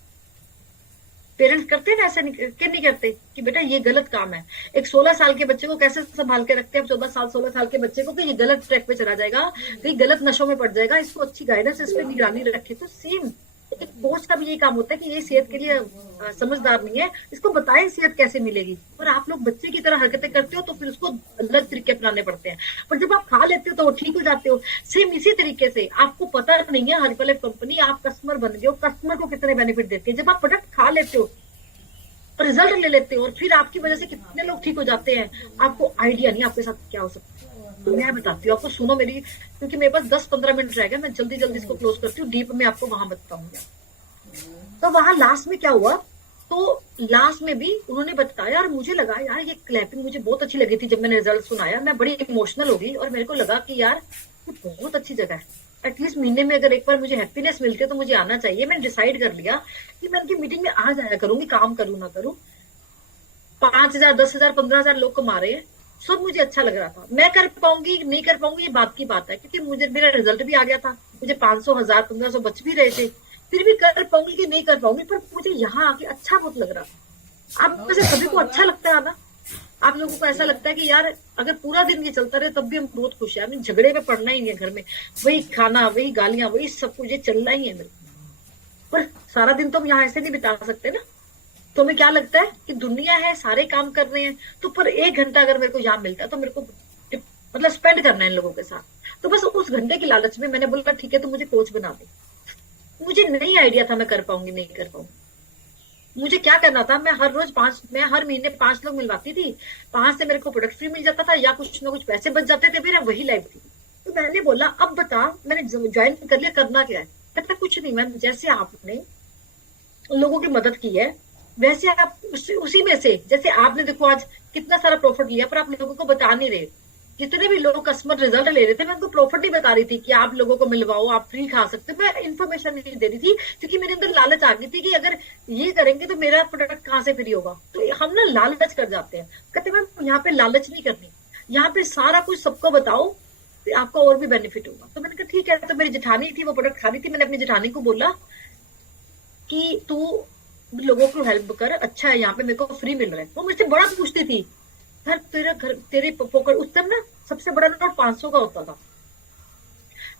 पेरेंट्स करते हैं ना ऐसा, नहीं करते कि बेटा ये गलत काम है। एक 16 साल के बच्चे को कैसे संभाल के रखते हैं 14 साल 16 साल के बच्चे को, कि ये गलत ट्रैक पे चला जाएगा, कहीं गलत नशों में पड़ जाएगा, इसको अच्छी गाइडेंस, इस पर निगरानी रखे। तो सेम एक कोच का भी यही काम होता है कि ये सेहत के लिए समझदार नहीं है, इसको बताएं सेहत कैसे मिलेगी। और आप लोग बच्चे की तरह हरकतें करते हो तो फिर उसको अलग तरीके अपनाने पड़ते हैं। पर जब आप खा लेते हो तो वो ठीक हो जाते हो। सेम इसी तरीके से आपको पता नहीं है हर्बल कंपनी, आप कस्टमर बन गए हो, कस्टमर को कितने बेनिफिट देती है। जब आप प्रोडक्ट खा लेते हो, रिजल्ट ले लेते हो, और फिर आपकी वजह से कितने लोग ठीक हो जाते हैं, आपको आइडिया नहीं आपके साथ क्या हो सकता है। मैं बताती हूँ आपको, सुनो मेरी, क्योंकि मेरे पास 10-15 मिनट रह गए, मैं जल्दी जल्दी इसको क्लोज करती हूँ, डीप में आपको वहां बताऊंगा। तो वहां लास्ट में क्या हुआ, तो लास्ट में भी उन्होंने बताया और मुझे लगा यार ये क्लैपिंग मुझे बहुत अच्छी लगी थी। जब मैंने रिजल्ट सुनाया मैं बड़ी इमोशनल हो गई और मेरे को लगा कि यार ये बहुत अच्छी जगह है। एटलीस्ट महीने में अगर एक बार मुझे हैप्पीनेस मिलती है तो मुझे आना चाहिए। मैंने डिसाइड कर लिया कि मैं उनकी मीटिंग में आ जाया करूंगी, काम करूँ ना करूँ। 5,000, 10,000, 15,000 लोग कमा रहे हैं, सब मुझे अच्छा लग रहा था। मैं कर पाऊंगी नहीं कर पाऊंगी ये बात की बात है, क्योंकि मुझे मेरा रिजल्ट भी आ गया था, मुझे 500, 1000, 1500 बच भी रहे थे। फिर भी कर पाऊंगी कि नहीं कर पाऊंगी, पर मुझे यहाँ आके अच्छा बहुत लग रहा था। आप वैसे सभी को अच्छा लगता है ना, आप लोगों को ऐसा लगता है कि यार अगर पूरा दिन ये चलता रहे तब भी हम बहुत खुश है, हमें झगड़े में पड़ना ही नहीं है, घर में वही खाना, वही गालियां, वही सब कुछ ये चलना ही है मेरे को। पर सारा दिन तो हम यहाँ ऐसे नहीं बिता सकते ना। तो हमें क्या लगता है कि दुनिया है, सारे काम कर रहे हैं, तो पर 1 घंटा अगर मेरे को यहाँ मिलता है तो मेरे को मतलब स्पेंड करना है इन लोगों के साथ। तो बस उस घंटे की लालच में मैंने बोला ठीक है तो मुझे कोच बना दे। मुझे नहीं आइडिया था मैं कर पाऊंगी नहीं कर पाऊंगी। मुझे क्या करना था, मैं हर महीने 5 लोग मिलवाती थी, 5 से मेरे को प्रोडक्ट फ्री मिल जाता था या कुछ ना कुछ पैसे बच जाते थे, मेरा वही लाइफ थी। तो मैंने बोला अब बता मैंने ज्वाइन कर लिया, करना क्या है? कहता कुछ नहीं मैम, जैसे आपने लोगों की मदद की है वैसे आप उसी में से, जैसे आपने देखो आज कितना सारा प्रॉफिट लिया पर आप लोगों को बता नहीं रहे। जितने भी लोग कस्टमर रिजल्ट ले रहे थे मैं उनको प्रॉफिट नहीं बता रही थी कि आप लोगों को मिलवाओ आप फ्री खा सकते हो, मैं इन्फॉर्मेशन नहीं दे रही थी क्योंकि मेरे अंदर लालच आ गई थी कि अगर ये करेंगे तो मेरा प्रोडक्ट कहाँ से फ्री होगा। तो हम ना लालच कर जाते हैं, कहते मैम यहाँ पे लालच नहीं करनी, यहाँ पे सारा कुछ सबको बताओ तो आपको और भी बेनिफिट होगा। तो मैंने कहा ठीक है। तो मेरी जेठानी थी वो प्रोडक्ट खा रही थी, मैंने अपनी जेठानी को बोला कि तू लोगों को हेल्प कर, अच्छा है यहाँ पे मेरे को फ्री मिल रहा है। वो मुझसे बड़ा पूछती थी घर तेरे पॉकेट, उस टाइम ना सबसे बड़ा नोट 500 का होता था।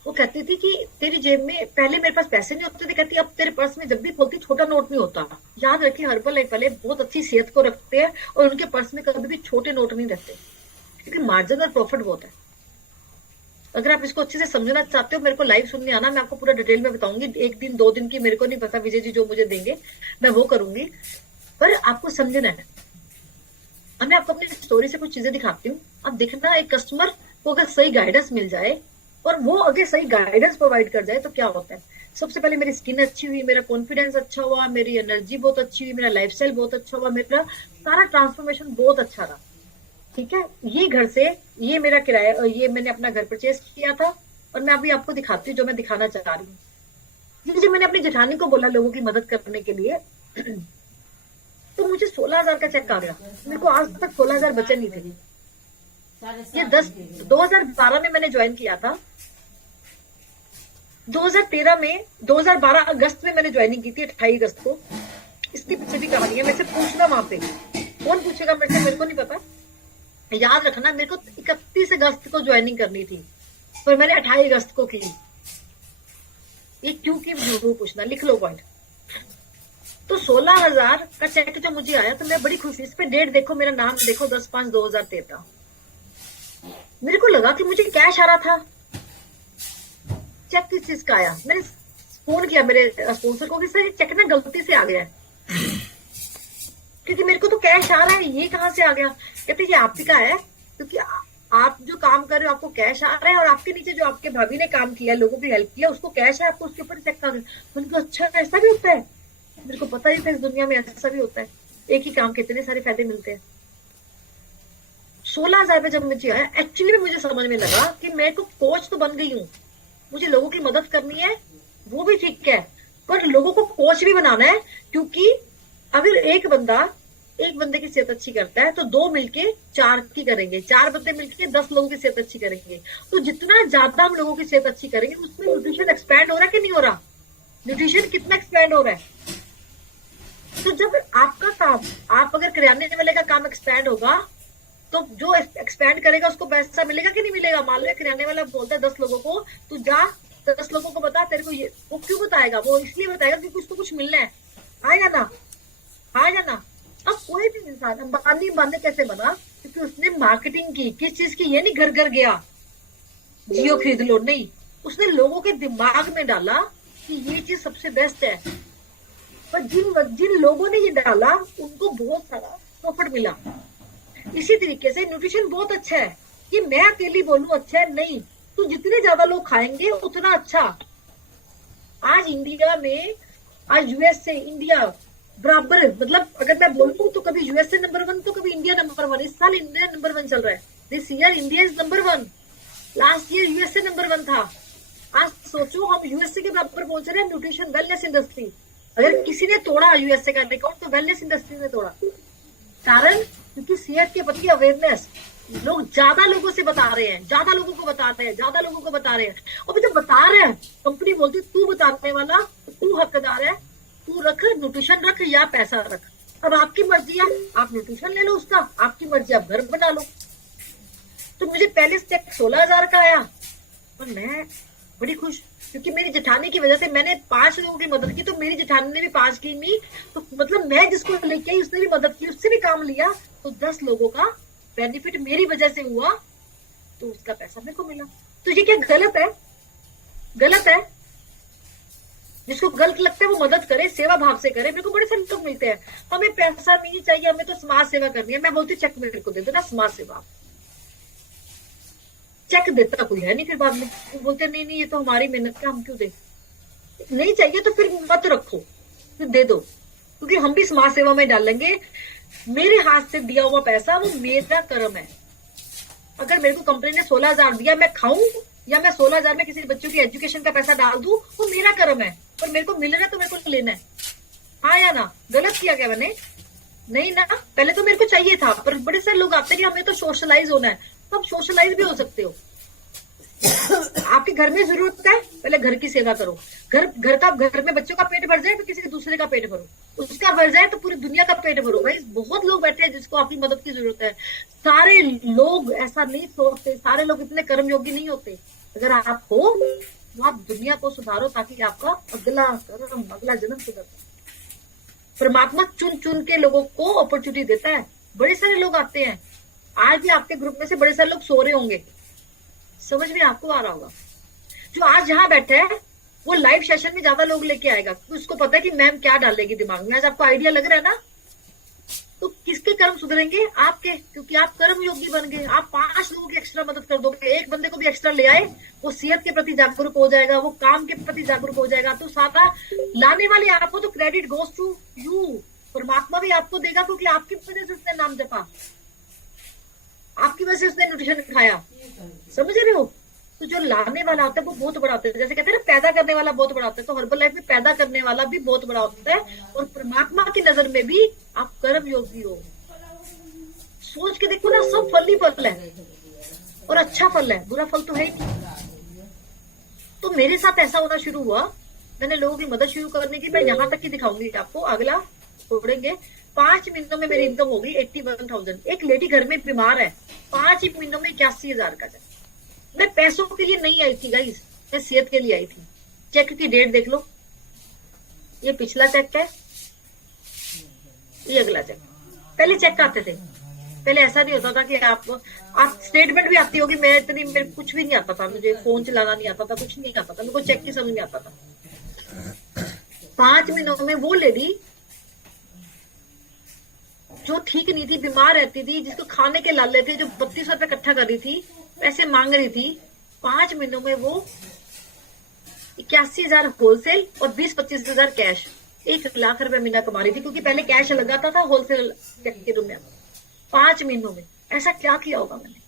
वो कहती थी कि तेरी जेब में पहले मेरे पास पैसे नहीं होते थे, कहती अब तेरे पर्स में जब भी खोलती छोटा नोट नहीं होता। याद रखिए हर्बल लाइफ वाले बहुत अच्छी सेहत को रखते हैं और उनके पर्स में कभी भी छोटे नोट नहीं रहते क्योंकि मार्जिन और प्रॉफिट बहुत है। अगर आप इसको अच्छे से समझना चाहते हो मेरे को लाइव सुनने आना, मैं आपको पूरा डिटेल में बताऊंगी। 1 दिन 2 दिन की मेरे को नहीं पता, विजय जी जो मुझे देंगे मैं वो करूंगी, पर आपको समझना है। अब मैं आपको अपनी स्टोरी से कुछ चीजें दिखाती हूँ। अब देखना एक कस्टमर को अगर सही गाइडेंस मिल जाए और वो अगर सही गाइडेंस प्रोवाइड कर जाए तो क्या होता है। सबसे पहले मेरी स्किन अच्छी हुई, मेरा कॉन्फिडेंस अच्छा हुआ, मेरी एनर्जी बहुत अच्छी हुई, मेरा लाइफस्टाइल बहुत अच्छा हुआ, मेरा सारा ट्रांसफॉर्मेशन बहुत अच्छा रहा। ठीक है, ये घर से ये मेरा किराया, ये मैंने अपना घर परचेज किया था और मैं अभी आपको दिखाती हूँ जो मैं दिखाना चाह रही हूँ। ये जो मैंने अपनी जेठानी को बोला लोगों की मदद करने के लिए तो मुझे 16,000 का चेक आ गया। मेरे को आज तक 16,000 बचे नहीं थे। ये 2012 में मैंने ज्वाइन किया था, 2012 अगस्त में मैंने ज्वाइनिंग की थी, 28 अगस्त को। इसके पीछे भी कहानी है, मेरे से पूछना वहां पे, कौन पूछेगा मेरे को नहीं पता। याद रखना मेरे को 31 अगस्त को ज्वाइनिंग करनी थी पर मैंने 28 अगस्त को की। ये क्यों की जरूर पूछना, लिख लो पॉइंट। तो 16,000 का चेक जो मुझे आया तो मैं बड़ी खुशी, इस पे डेट देखो, मेरा नाम देखो 10/5/2013। मेरे को लगा कि मुझे कैश आ रहा था। चेक किस चीज का आया, मैंने फोन किया मेरे स्पॉन्सर को कि सर ये चेक ना गलती से आ गया है क्योंकि मेरे को तो कैश आ रहा है, ये कहाँ से आ गया। कहते ये आप ही का है क्योंकि आप जो काम कर रहे हो आपको कैश आ रहा है और आपके नीचे जो आपके भाभी ने काम किया, लोगों की हेल्प किया, उसको कैश है, आपको उसके ऊपर चेक आ गया। उनको अच्छा ऐसा भी होता है, मेरे को पता ही था इस दुनिया में ऐसा भी होता है, एक ही काम के इतने सारे फायदे मिलते हैं। 16,000 में जब मुझे आया एक्चुअली में मुझे समझ में लगा कि मैं तो कोच तो बन गई हूँ, मुझे लोगों की मदद करनी है वो भी ठीक है पर लोगों को कोच भी बनाना है। क्योंकि अगर एक बंदे की सेहत अच्छी करता है तो 2 मिलके 4 की करेंगे, 4 बंदे मिलके 10 लोगों की सेहत अच्छी करेंगे। तो जितना ज्यादा हम लोगों की सेहत अच्छी करेंगे उसमें न्यूट्रिशन एक्सपैंड हो रहा है कि नहीं हो रहा, न्यूट्रिशन कितना एक्सपैंड हो रहा है। तो जब आपका काम, आप अगर किराने वाले का काम एक्सपैंड होगा तो जो एक्सपैंड करेगा उसको पैसा मिलेगा कि नहीं मिलेगा। मान लो किराने वाला बोलता है 10 लोगों को तू जा 10 लोगों को बता, तेरे को ये, वो क्यों बताएगा, वो इसलिए बताएगा क्योंकि उसको कुछ मिलना है, आएगा ना, आएगा ना। अब कोई भी इंसान अंबानी कैसे बना, क्योंकि उसने मार्केटिंग की, किस चीज की, ये नहीं घर घर गया जियो खरीद लो, नहीं, उसने लोगों के दिमाग में डाला कि ये चीज सबसे बेस्ट है। पर जिन लोगों ने ये डाला उनको बहुत सारा प्रॉफिट मिला। इसी तरीके से न्यूट्रिशन बहुत अच्छा है, ये मैं अकेली बोलूं अच्छा है नहीं, तो जितने ज्यादा लोग खाएंगे उतना अच्छा। आज इंडिया में, आज यूएस से इंडिया बराबर, मतलब अगर मैं बोलूं तो कभी यूएसए नंबर 1 तो कभी इंडिया नंबर 1। इस साल इंडिया नंबर 1 चल रहा है, this year India is number 1, last year USA number 1 था। आज सोचो हम यूएसए के बराबर पहुंच रहे हैं न्यूट्रिशन वेलनेस इंडस्ट्री। अगर किसी ने तोड़ा यूएसए का रिकॉर्ड तो वेलनेस इंडस्ट्री ने तोड़ा। कारण क्योंकि सेहत के प्रति अवेयरनेस, लोग ज्यादा लोगों से बता रहे हैं, ज्यादा लोगों को बता रहे हैं, ज्यादा लोगों को बता रहे हैं। और जब बता रहे हैं कंपनी बोलती है तू बताने वाला, तू हकदार है, तू रख न्यूट्रिशन रख या पैसा रख, अब आपकी मर्जी है, आप न्यूट्रिशन ले लो उसका, आपकी मर्जी आप घर बना लो। तो मुझे पहले चेक 16,000 का आया और मैं बड़ी खुश, क्योंकि मेरी जेठानी की वजह से मैंने 5 लोगों की मदद की, तो मेरी जेठानी ने भी 5 की नहीं, तो मतलब मैं जिसको लेके आई उसने भी मदद की, उससे भी काम लिया, तो 10 लोगों का बेनिफिट मेरी वजह से हुआ। तो उसका पैसा मेरे को मिला। तो ये क्या गलत है? गलत है। जिसको गलत लगता है वो मदद करे, सेवा भाव से करे। मेरे को बड़े सारे लोग मिलते हैं, हमें पैसा नहीं चाहिए, हमें तो समाज सेवा करनी है। मैं बोलती चेक मेरे को दे दो ना, समाज सेवा। चेक देता कोई है नहीं। फिर बाद में वो बोलते नहीं नहीं ये तो हमारी मेहनत का, हम क्यों दे? नहीं चाहिए तो फिर मत रखो, फिर दे दो, क्योंकि हम भी समाज सेवा में डालेंगे। मेरे हाथ से दिया हुआ पैसा वो मेरा कर्म है। अगर मेरे को कंपनी ने 16,000 दिया, मैं खाऊं या मैं 16,000 में किसी बच्चों की एजुकेशन का पैसा डाल दूं, वो मेरा कर्म है। पर मेरे को मिल रहा है तो मेरे को लेना है, हाँ या ना? गलत किया क्या मैंने? नहीं ना। पहले तो मेरे को चाहिए था, पर बड़े सारे लोग आते हैं कि हमें तो सोशलाइज होना है। तो आप सोशलाइज भी हो सकते हो। आपके घर में जरूरत है, पहले घर की सेवा करो। घर में बच्चों का पेट भर जाए तो किसी दूसरे का पेट भरो, उसका भर जाए तो पूरी दुनिया का पेट भरो। भाई बहुत लोग बैठे हैं जिसको आपकी मदद की जरूरत है। सारे लोग ऐसा नहीं सोचते, सारे लोग इतने कर्मयोगी नहीं होते। अगर आप हो तो आप दुनिया को सुधारो, ताकि आपका अगला कर्म, अगला जन्म सुधर। परमात्मा चुन चुन के लोगों को अपॉर्चुनिटी देता है। बड़े सारे लोग आते हैं, आज भी आपके ग्रुप में से बड़े सारे लोग सो रहे होंगे, समझ में आपको आ रहा होगा। जो आज जहां बैठा है वो लाइव सेशन में ज्यादा लोग लेके आएगा, क्योंकि उसको पता है कि मैम क्या डालेगी दिमाग में। आज आपको आइडिया लग रहा है ना? तो किसके कर्म सुधरेंगे? आपके, क्योंकि आप कर्म योगी बन गए। आप 5 लोगों की एक्स्ट्रा मदद कर दोगे, एक बंदे को भी एक्स्ट्रा ले आए, वो सेहत के प्रति जागरूक हो जाएगा, वो काम के प्रति जागरूक हो जाएगा। तो सारा लाने वाले आपको, तो क्रेडिट गोज टू यू। परमात्मा भी आपको देगा, क्योंकि आपकी वजह से उसने नाम जपा, आपकी वजह से उसने न्यूट्रिशन खाया। समझ रहे हो? तो जो लाने वाला होता है वो बहुत बड़ा होता है। जैसे कहते हैं ना, पैदा करने वाला बहुत बड़ा होता है, तो हर्बल लाइफ में पैदा करने वाला भी बहुत बड़ा होता है। और परमात्मा की नजर में भी आप कर्म योगी हो। सोच के देखो ना, सब फल ही फल है, और अच्छा फल है, बुरा फल तो है ही नहीं। तो मेरे साथ ऐसा होना शुरू हुआ, मैंने लोगों की मदद शुरू करने की। मैं यहाँ तक की दिखाऊंगी आपको, अगला छोड़ेंगे। 5 महीनों में मेरी इनकम होगी 81,000। एक लेडी घर में बीमार है, 5 ही महीनों में 81,000 का चेक। मैं पैसों के लिए नहीं आई थी गाइस, मैं सेहत के लिए आई थी। चेक की डेट देख लो, ये पिछला चेक है, ये अगला चेक। पहले चेक आते थे, पहले ऐसा नहीं होता था कि आप स्टेटमेंट भी आती होगी। मेरे कुछ भी नहीं आता था, मुझे फोन चलाना नहीं आता था, कुछ नहीं आता था, मेरे को चेक की समझ नहीं आता था। 5 महीनों में वो लेडी जो ठीक नहीं थी, बीमार रहती थी, जिसको खाने के लाले थे, जो 3200 रुपए इकट्ठा कर रही थी, पैसे मांग रही थी, 5 महीनों में वो 81,000 होलसेल और 20-25,000 कैश, 1 लाख रुपए महीना कमा रही थी। क्योंकि पहले कैश लगाता था होलसेल के रूम में। 5 महीनों में ऐसा क्या किया होगा मैंने?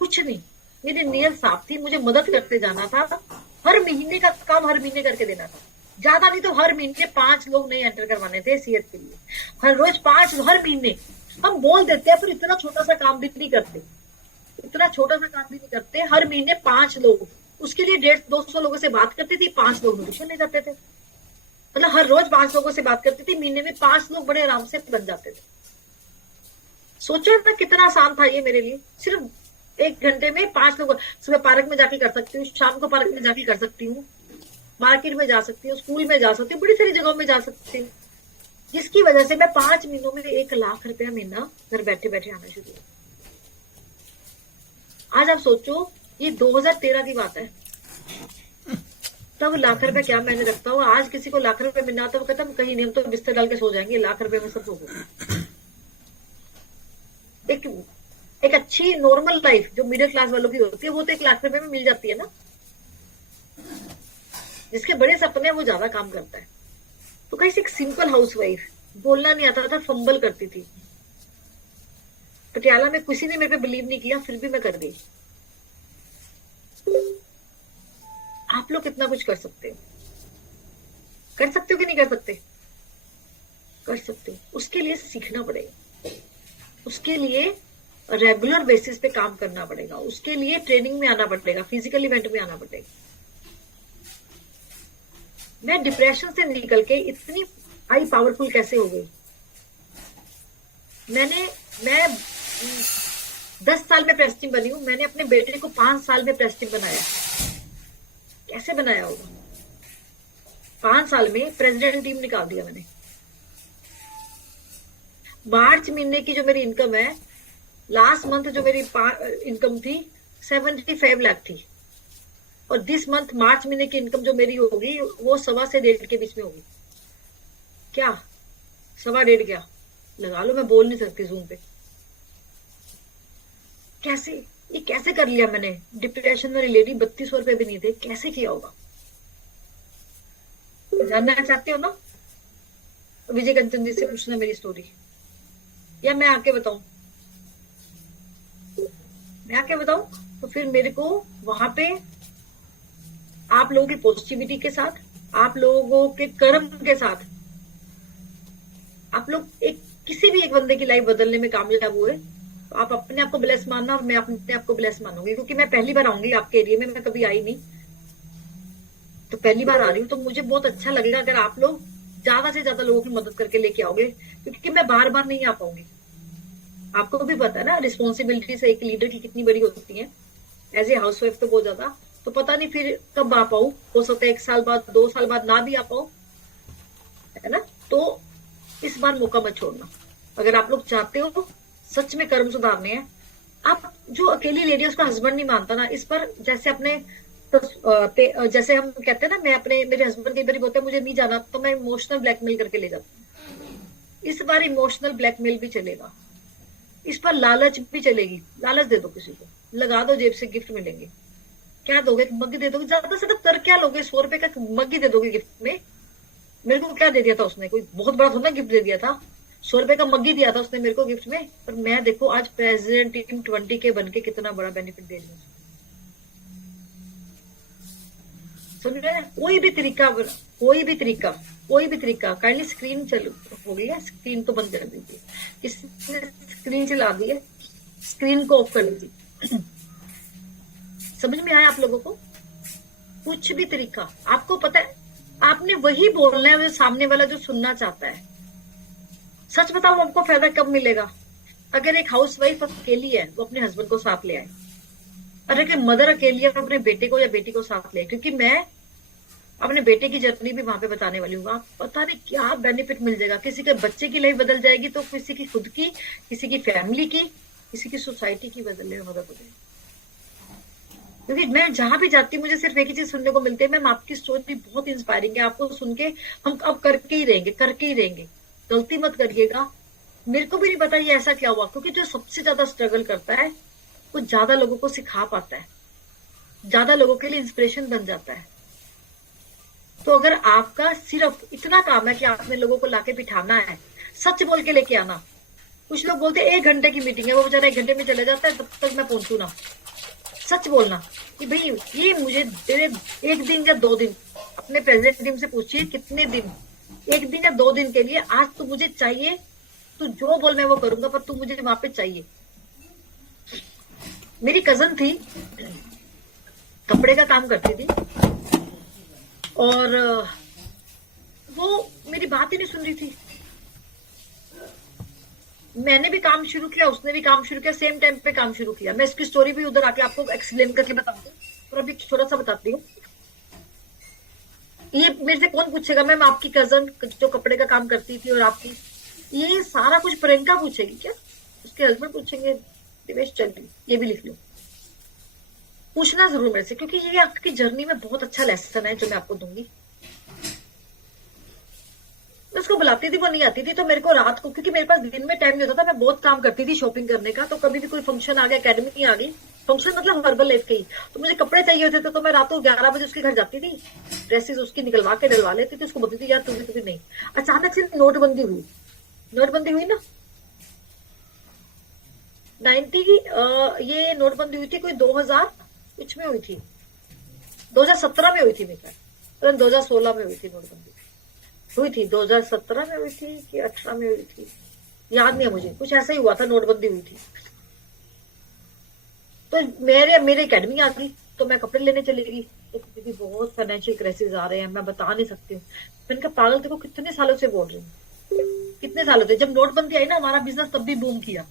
कुछ नहीं। मेरी नीयत साफ थी, मुझे मदद करते जाना था। हर महीने का काम हर महीने करके देना था, ज्यादा नहीं तो हर महीने 5 लोग नहीं एंटर करवाने थे सीएस के लिए। हर रोज 5, हर महीने। हम बोल देते हैं, पर इतना छोटा सा काम भी नहीं करते, इतना छोटा सा काम भी नहीं करते। हर महीने 5 लोग, उसके लिए 150-200 लोगों से बात करती थी, 5 लोग न्यूट्रिशन ले जाते थे। मतलब हर रोज 5 लोगों से बात करती थी, महीने में 5 लोग बड़े आराम से बन जाते थे। सोचो ना कितना आसान था ये मेरे लिए। सिर्फ 1 घंटे में 5 लोग। सुबह पार्क में जाके कर सकती हूँ, शाम को पार्क में जाके कर सकती हूँ, मार्केट में जा सकती हूँ, स्कूल में जा सकती हूँ, बड़ी सारी जगहों में जा सकती हूँ। जिसकी वजह से मैं 5 महीनों में 1 लाख रुपया महीना घर बैठे बैठे आना शुरू हुआ। आज आप सोचो, ये 2013 की बात है। तब लाख रुपए क्या मैंने रखता हूँ। आज किसी को लाख रुपए मिलना तो वो कहता हम कहीं नहीं, हम तो बिस्तर डाल के सो जाएंगे, लाख रुपए में सब होगा। एक अच्छी नॉर्मल लाइफ जो मिडिल क्लास वालों की होती है, वो तो 1 लाख रुपए में मिल जाती है ना। जिसके बड़े सपने वो ज्यादा काम करता है। तो कैसे एक सिंपल हाउसवाइफ, बोलना नहीं आता था, फंबल करती थी। पटियाला में किसी ने मेरे पे बिलीव नहीं किया, फिर भी मैं कर गई। आप लोग कितना कुछ कर सकते हो, कर सकते हो कि नहीं कर सकते? कर सकते हो। उसके लिए सीखना पड़ेगा, उसके लिए रेगुलर बेसिस पे काम करना पड़ेगा, उसके लिए ट्रेनिंग में आना पड़ेगा, फिजिकल इवेंट में आना पड़ेगा। मैं डिप्रेशन से निकल के इतनी हाई पावरफुल कैसे हो गई? मैं 10 साल में प्रेस टीम बनी हूं। मैंने अपने बेटे को 5 साल में प्रेस टीम बनाया। कैसे बनाया होगा? 5 साल में प्रेसिडेंट टीम निकाल दिया मैंने। मार्च महीने की जो मेरी इनकम है, लास्ट मंथ जो मेरी इनकम थी 75 लाख थी, और दिस मंथ मार्च महीने की इनकम जो मेरी होगी वो 1.25 से 1.5 के बीच में होगी। क्या 1.25 क्या लगा लो, मैं बोल नहीं सकती जूम पे। कैसे ये कैसे कर लिया मैंने? डिप्रेशन में रिलेटिव 3200 रुपए भी नहीं थे, कैसे किया होगा? जानना चाहते हो ना? विजय कंचन जी से पूछना मेरी स्टोरी, या मैं आके बताऊं? मैं आके बताऊं तो फिर मेरे को वहां पे आप लोगों की पॉजिटिविटी के साथ, आप लोगों के कर्म के साथ, आप लोग एक किसी भी एक बंदे की लाइफ बदलने में कामयाब हुए तो आप अपने आप को ब्लेस मानना, और मैं अपने आप को ब्लेस मानूंगी, क्योंकि मैं पहली बार आऊंगी आपके एरिया में, मैं कभी आई नहीं, तो पहली बार आ रही हूँ, तो मुझे बहुत अच्छा लगेगा अगर आप लोग ज्यादा से ज्यादा लोगों की मदद करके लेके आओगे, क्योंकि मैं बार बार नहीं आ पाऊंगी। आपको भी पता है ना रिस्पॉन्सिबिलिटी से एक लीडर की कितनी बड़ी होती है, एज ए हाउस वाइफ तो बहुत ज्यादा, तो पता नहीं फिर कब आ पाऊं, हो सकता है 1 साल बाद 2 साल बाद ना भी आ पाऊं, है ना? तो इस बार मौका मत छोड़ना। अगर आप लोग चाहते हो सच में कर्म सुधारने हैं, आप जो अकेली लेडी उसका हस्बैंड नहीं मानता ना, इस पर जैसे अपने जैसे हम कहते हैं ना, मैं अपने मेरे हस्बैंड कई बार बोलते हैं मुझे नहीं जाना, तो मैं इमोशनल ब्लैकमेल करके ले जाती हूँ। इस बार इमोशनल ब्लैकमेल भी चलेगा, इस पर लालच भी चलेगी। लालच दे दो किसी को, लगा दो जेब से गिफ्ट मिलेंगे। क्या दोगे? मग्गी दे दोगे, ज्यादा से ज्यादा कर क्या लोगे? 100 रुपए का मग्गी दे दोगे गिफ्ट में? मेरे को क्या दे दिया था उसने? कोई बहुत बड़ा थोड़ा गिफ्ट दे दिया था, 100 रुपए का मग्गी दिया था उसने मेरे को गिफ्ट में। पर मैं देखो आज प्रेसिडेंट टीम 20 के बन के कितना बड़ा बेनिफिट दे रही हूँ। समझ रहे हैं? कोई भी तरीका काइंडली स्क्रीन चलो हो गई है, स्क्रीन तो बंद कर दीजिए, किसने स्क्रीन चला दी है, स्क्रीन को ऑफ कर दीजिए। समझ में आया आप लोगों को? कुछ भी तरीका, आपको पता है आपने वही बोलना है जो सामने वाला जो सुनना चाहता है। सच बताओ आपको फायदा कब मिलेगा? अगर एक हाउसवाइफ अकेली है वो अपने हस्बैंड को साथ ले आए, अरे कि मदर अकेली है अपने बेटे को या बेटी को साथ ले, क्योंकि मैं अपने बेटे की जर्नी भी वहां पे बताने वाली हूँ। आप पता नहीं क्या बेनिफिट मिल जाएगा, किसी के बच्चे की लाइफ बदल जाएगी, तो किसी की खुद की, किसी की फैमिली की, किसी की सोसाइटी की बदलने में मदद हो जाएगी। क्योंकि मैं जहां भी जाती हूँ मुझे सिर्फ एक ही चीज सुनने को मिलती है, मैम आपकी स्टोरी बहुत इंस्पायरिंग है, आपको सुन के हम अब करके ही रहेंगे, गलती मत करिएगा। मेरे को भी नहीं पता ये ऐसा क्या हुआ, क्योंकि जो सबसे ज्यादा स्ट्रगल करता है वो ज्यादा लोगों को सिखा पाता है, ज्यादा लोगों के लिए इंस्पिरेशन बन जाता है। तो अगर आपका सिर्फ इतना काम है कि आपने लोगों को लाके बिठाना है, सच बोल के लेके आना। कुछ लोग बोलते हैं 1 घंटे की मीटिंग है, वो बेचारा 1 घंटे में चले जाता है, तब तक मैं पहुंचू ना। सच बोलना कि भाई ये मुझे तेरे 1 दिन या 2 दिन, अपने प्रेसिडेंट टीम से पूछिए कितने दिन, 1 दिन या 2 दिन के लिए आज तू मुझे चाहिए, तू जो बोल मैं वो करूंगा, पर तू मुझे वहां पे चाहिए। मेरी कजन थी, कपड़े का काम करती थी, और वो मेरी बात ही नहीं सुन रही थी। मैंने भी काम शुरू किया, उसने भी काम शुरू किया, सेम टाइम पे काम शुरू किया। मैं इसकी स्टोरी भी उधर आके आपको एक्सप्लेन करके बताऊंगी, और अभी थोड़ा सा बताती हूँ। ये मेरे से कौन पूछेगा मैम आपकी कजन जो कपड़े का काम करती थी और आपकी, ये सारा कुछ प्रियंका पूछेगी क्या? उसके हस्बैंड पूछेंगे? दिवेश चलिए ये भी लिख लो, पूछना जरूर मेरे से, क्योंकि ये आपकी जर्नी में बहुत अच्छा लेसन है जो मैं आपको दूंगी। मैं उसको बुलाती थी, वो नहीं आती थी, तो मेरे को रात को, क्योंकि मेरे पास दिन में टाइम नहीं होता था, मैं बहुत काम करती थी शॉपिंग करने का, तो कभी भी कोई फंक्शन आ गया, अकेडमी आ गई, फंक्शन मतलब हर्बल लाइफ के ही, तो मुझे कपड़े चाहिए होते थे, तो मैं रात को 11 बजे उसके घर जाती थी, ड्रेसेस उसकी निकलवा के डलवा लेती थी, उसको बोलती थी यार तू भी नहीं। अचानक से नोटबंदी हुई ना 90 ये नोटबंदी हुई थी कोई 2000 कुछ में हुई थी, 2017 में हुई थी, मेरे ख्याल 2016 में हुई थी नोटबंदी, हुई थी 2017 में हुई थी कि 18 में हुई थी, याद नहीं है मुझे, कुछ ऐसा ही हुआ था, नोटबंदी हुई थी। तो मेरे एकेडमी आ गई, तो मैं कपड़े लेने चली गई, तो दीदी बहुत फाइनेंशियल क्राइसिस आ रहे हैं, मैं बता नहीं सकती हूँ। मैंने कहा पागल देखो कितने सालों से बोल रही हूँ, कितने सालों से, जब नोटबंदी आई ना हमारा बिजनेस तब भी बूम किया,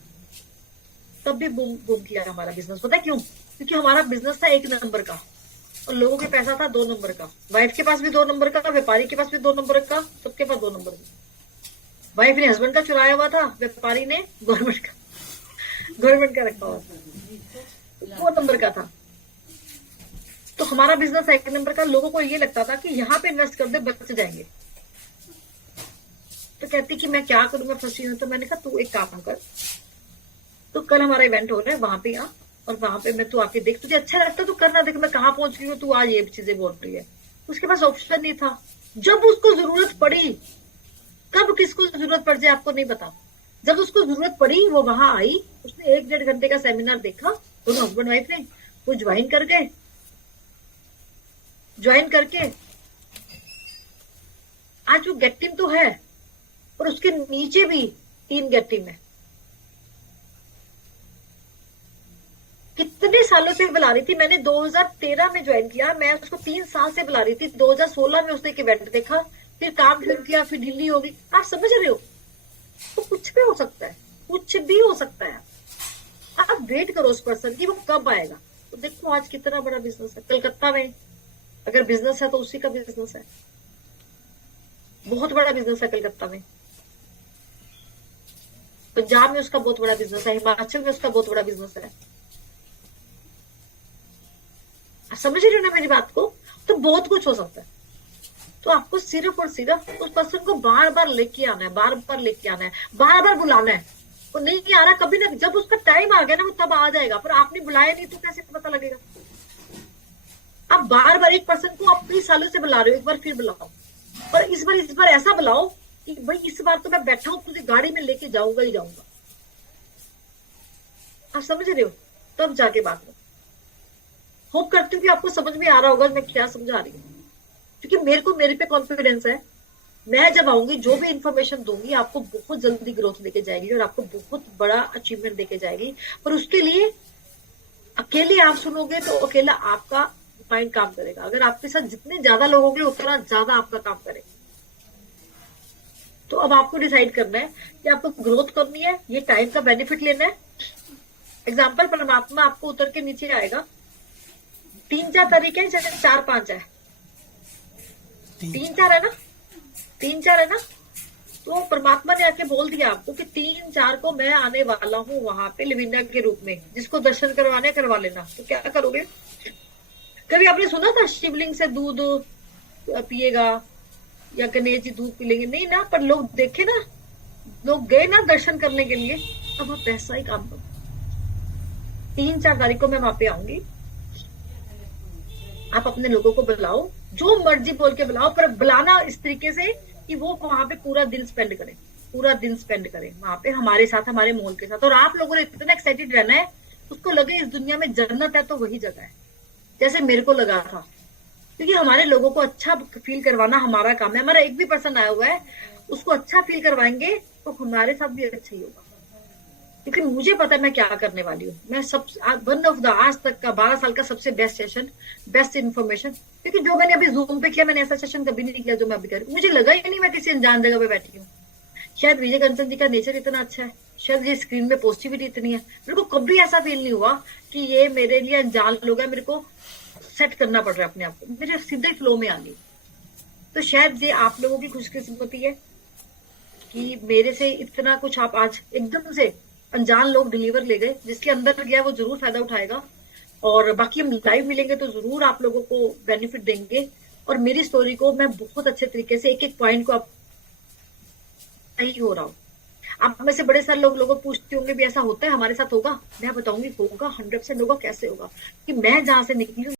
हमारा बिजनेस। पता है क्यों? क्योंकि हमारा बिजनेस था 1 नंबर का, और लोगों के पैसा था 2 नंबर का, वाइफ के पास भी 2 नंबर का, व्यापारी के पास भी 2 नंबर का, सबके पास 2 नंबर का। वाइफ ने हस्बैंड का चुराया हुआ था, व्यापारी ने गवर्नमेंट का रखा हुआ था। 2 नंबर का था। तो हमारा बिजनेस 1 नंबर का। लोगों को ये लगता था कि यहाँ पे इन्वेस्ट कर दे बच जाएंगे। तो कहती कि मैं क्या करूं, मैं फंसी हूं। तो मैंने कहा तू एक काम कर, तो कल हमारा इवेंट हो रहा है, वहां पे आ और वहां पे मैं तू आके देख, तुझे अच्छा लगता है तो करना। देख मैं कहाँ पहुंच गई हूँ, तू आज ये चीजें बोल रही है। उसके पास ऑप्शन नहीं था। जब उसको जरूरत पड़ी, कब किसको जरूरत पड़ जाए आपको नहीं पता, जब उसको जरूरत पड़ी वो वहां आई, उसने 1-1.5 घंटे का सेमिनार देखा। दोनों हस्बैंड वाइफ ने वो ज्वाइन कर गए। ज्वाइन करके आज वो गेट टीम तो है और उसके नीचे भी 3 गेट टीम है। कितने सालों से बुला रही थी। मैंने 2013 में ज्वाइन किया, मैं उसको 3 साल से बुला रही थी। 2016 में उसने एक इवेंट देखा, फिर काम शुरू किया, फिर ढीली हो गई। आप समझ रहे हो, तो कुछ भी हो सकता है, कुछ भी हो सकता है। आप वेट करो उस पर्सन की, वो कब आएगा। तो देखो आज कितना बड़ा बिजनेस है कलकत्ता में। अगर बिजनेस है तो उसी का बिजनेस है, बहुत बड़ा बिजनेस है कलकत्ता में। पंजाब में उसका बहुत बड़ा बिजनेस है, हिमाचल में उसका बहुत बड़ा बिजनेस है। आप समझ रहे हो ना मेरी बात को। तो बहुत कुछ हो सकता है। तो आपको सिर्फ और सिर्फ उस पर्सन को बार बार लेके आना है, बार बार लेके आना है, बार बार बुलाना है। वो नहीं आ रहा कभी ना, जब उसका टाइम आ गया ना वो तब आ जाएगा। पर आपने बुलाया नहीं तो कैसे पता लगेगा। आप बार बार एक पर्सन को आप 20 सालों से बुला रहे हो, एक बार फिर बुलाओ। पर इस बार ऐसा बुलाओ कि भाई इस बार तो मैं बैठा हूं, तुझे गाड़ी में लेके जाऊंगा ही जाऊंगा। आप समझ रहे हो, तब जाके बात करो। होप करती हूँ कि आपको समझ में आ रहा होगा मैं क्या समझा रही हूँ, क्योंकि मेरे पे कॉन्फिडेंस है। मैं जब आऊंगी जो भी इंफॉर्मेशन दूंगी आपको बहुत जल्दी ग्रोथ देके जाएगी और आपको बहुत बड़ा अचीवमेंट देके जाएगी। पर उसके लिए अकेले आप सुनोगे तो अकेला आपका माइंड काम करेगा। अगर आपके साथ जितने ज्यादा लोग होंगे उतना ज्यादा आपका काम करेगा। तो अब आपको डिसाइड करना है कि आपको ग्रोथ करनी है, ये टाइम का बेनिफिट लेना है। एग्जाम्पल, परमात्मा आपको उतर के नीचे आएगा। 3-4 तरीके हैं, जैसे 4-5 है, 3-4 है ना, 3-4 है ना। तो परमात्मा ने आके बोल दिया आपको कि 3-4 को मैं आने वाला हूँ वहां पे लिविंडा के रूप में, जिसको दर्शन करवाने करवा लेना। तो क्या करोगे। कभी आपने सुना था शिवलिंग से दूध पिएगा या गणेश जी दूध पी लेंगे, नहीं ना। पर लोग देखे ना, लोग गए ना दर्शन करने के लिए। अब आप ऐसा ही काम करो। 3-4 तारीख को मैं वहां पे आऊंगी। आप अपने लोगों को बुलाओ, जो मर्जी बोल के बुलाओ, पर बुलाना इस तरीके से कि वो वहां पे पूरा दिन स्पेंड करें, पूरा दिन स्पेंड करें वहां पे हमारे साथ, हमारे मोल के साथ। और आप लोगों ने इतना एक्साइटेड रहना है, उसको लगे इस दुनिया में जन्नत है तो वही जगह है, जैसे मेरे को लगा था। क्योंकि हमारे लोगों को अच्छा फील करवाना हमारा काम है। हमारा एक भी पर्सन आया हुआ है, उसको अच्छा फील करवाएंगे तो हमारे साथ भी अच्छा ही होगा। क्योंकि मुझे पता है मैं क्या करने वाली हूँ। मैं सब वन ऑफ द आज तक का 12 साल का सबसे बेस्ट सेशन, बेस्ट इन्फॉर्मेशन। क्योंकि जो मैंने अभी जूम पे किया, मैंने ऐसा सेशन कभी नहीं किया जो मैं अभी कर रही हूँ। मुझे लगा ही नहीं मैं किसी अनजान जगह पे बैठी हूँ। शायद विजय कंचन जी का नेचर इतना अच्छा है, शायद ये स्क्रीन में पॉजिटिविटी इतनी है। मेरे को कभी ऐसा फील नहीं हुआ कि ये मेरे लिए अनजान लोग हैं, मेरे को सेट करना पड़ रहा है अपने आप को, मेरे सीधे फ्लो में आ गई। तो शायद ये आप लोगों की खुशकिस्मती है कि मेरे से इतना कुछ आप आज एकदम से अनजान लोग डिलीवर ले गए। जिसके अंदर गया वो जरूर फायदा उठाएगा। और बाकी हम लाइव मिलेंगे तो जरूर आप लोगों को बेनिफिट देंगे। और मेरी स्टोरी को मैं बहुत अच्छे तरीके से एक एक पॉइंट को आप नहीं हो रहा हूँ। आप में से बड़े सारे लोगों को पूछते होंगे भी ऐसा होता है, हमारे साथ होगा। मैं बताऊंगी होगा, 100% होगा। कैसे होगा कि मैं जहां से निकली हूँ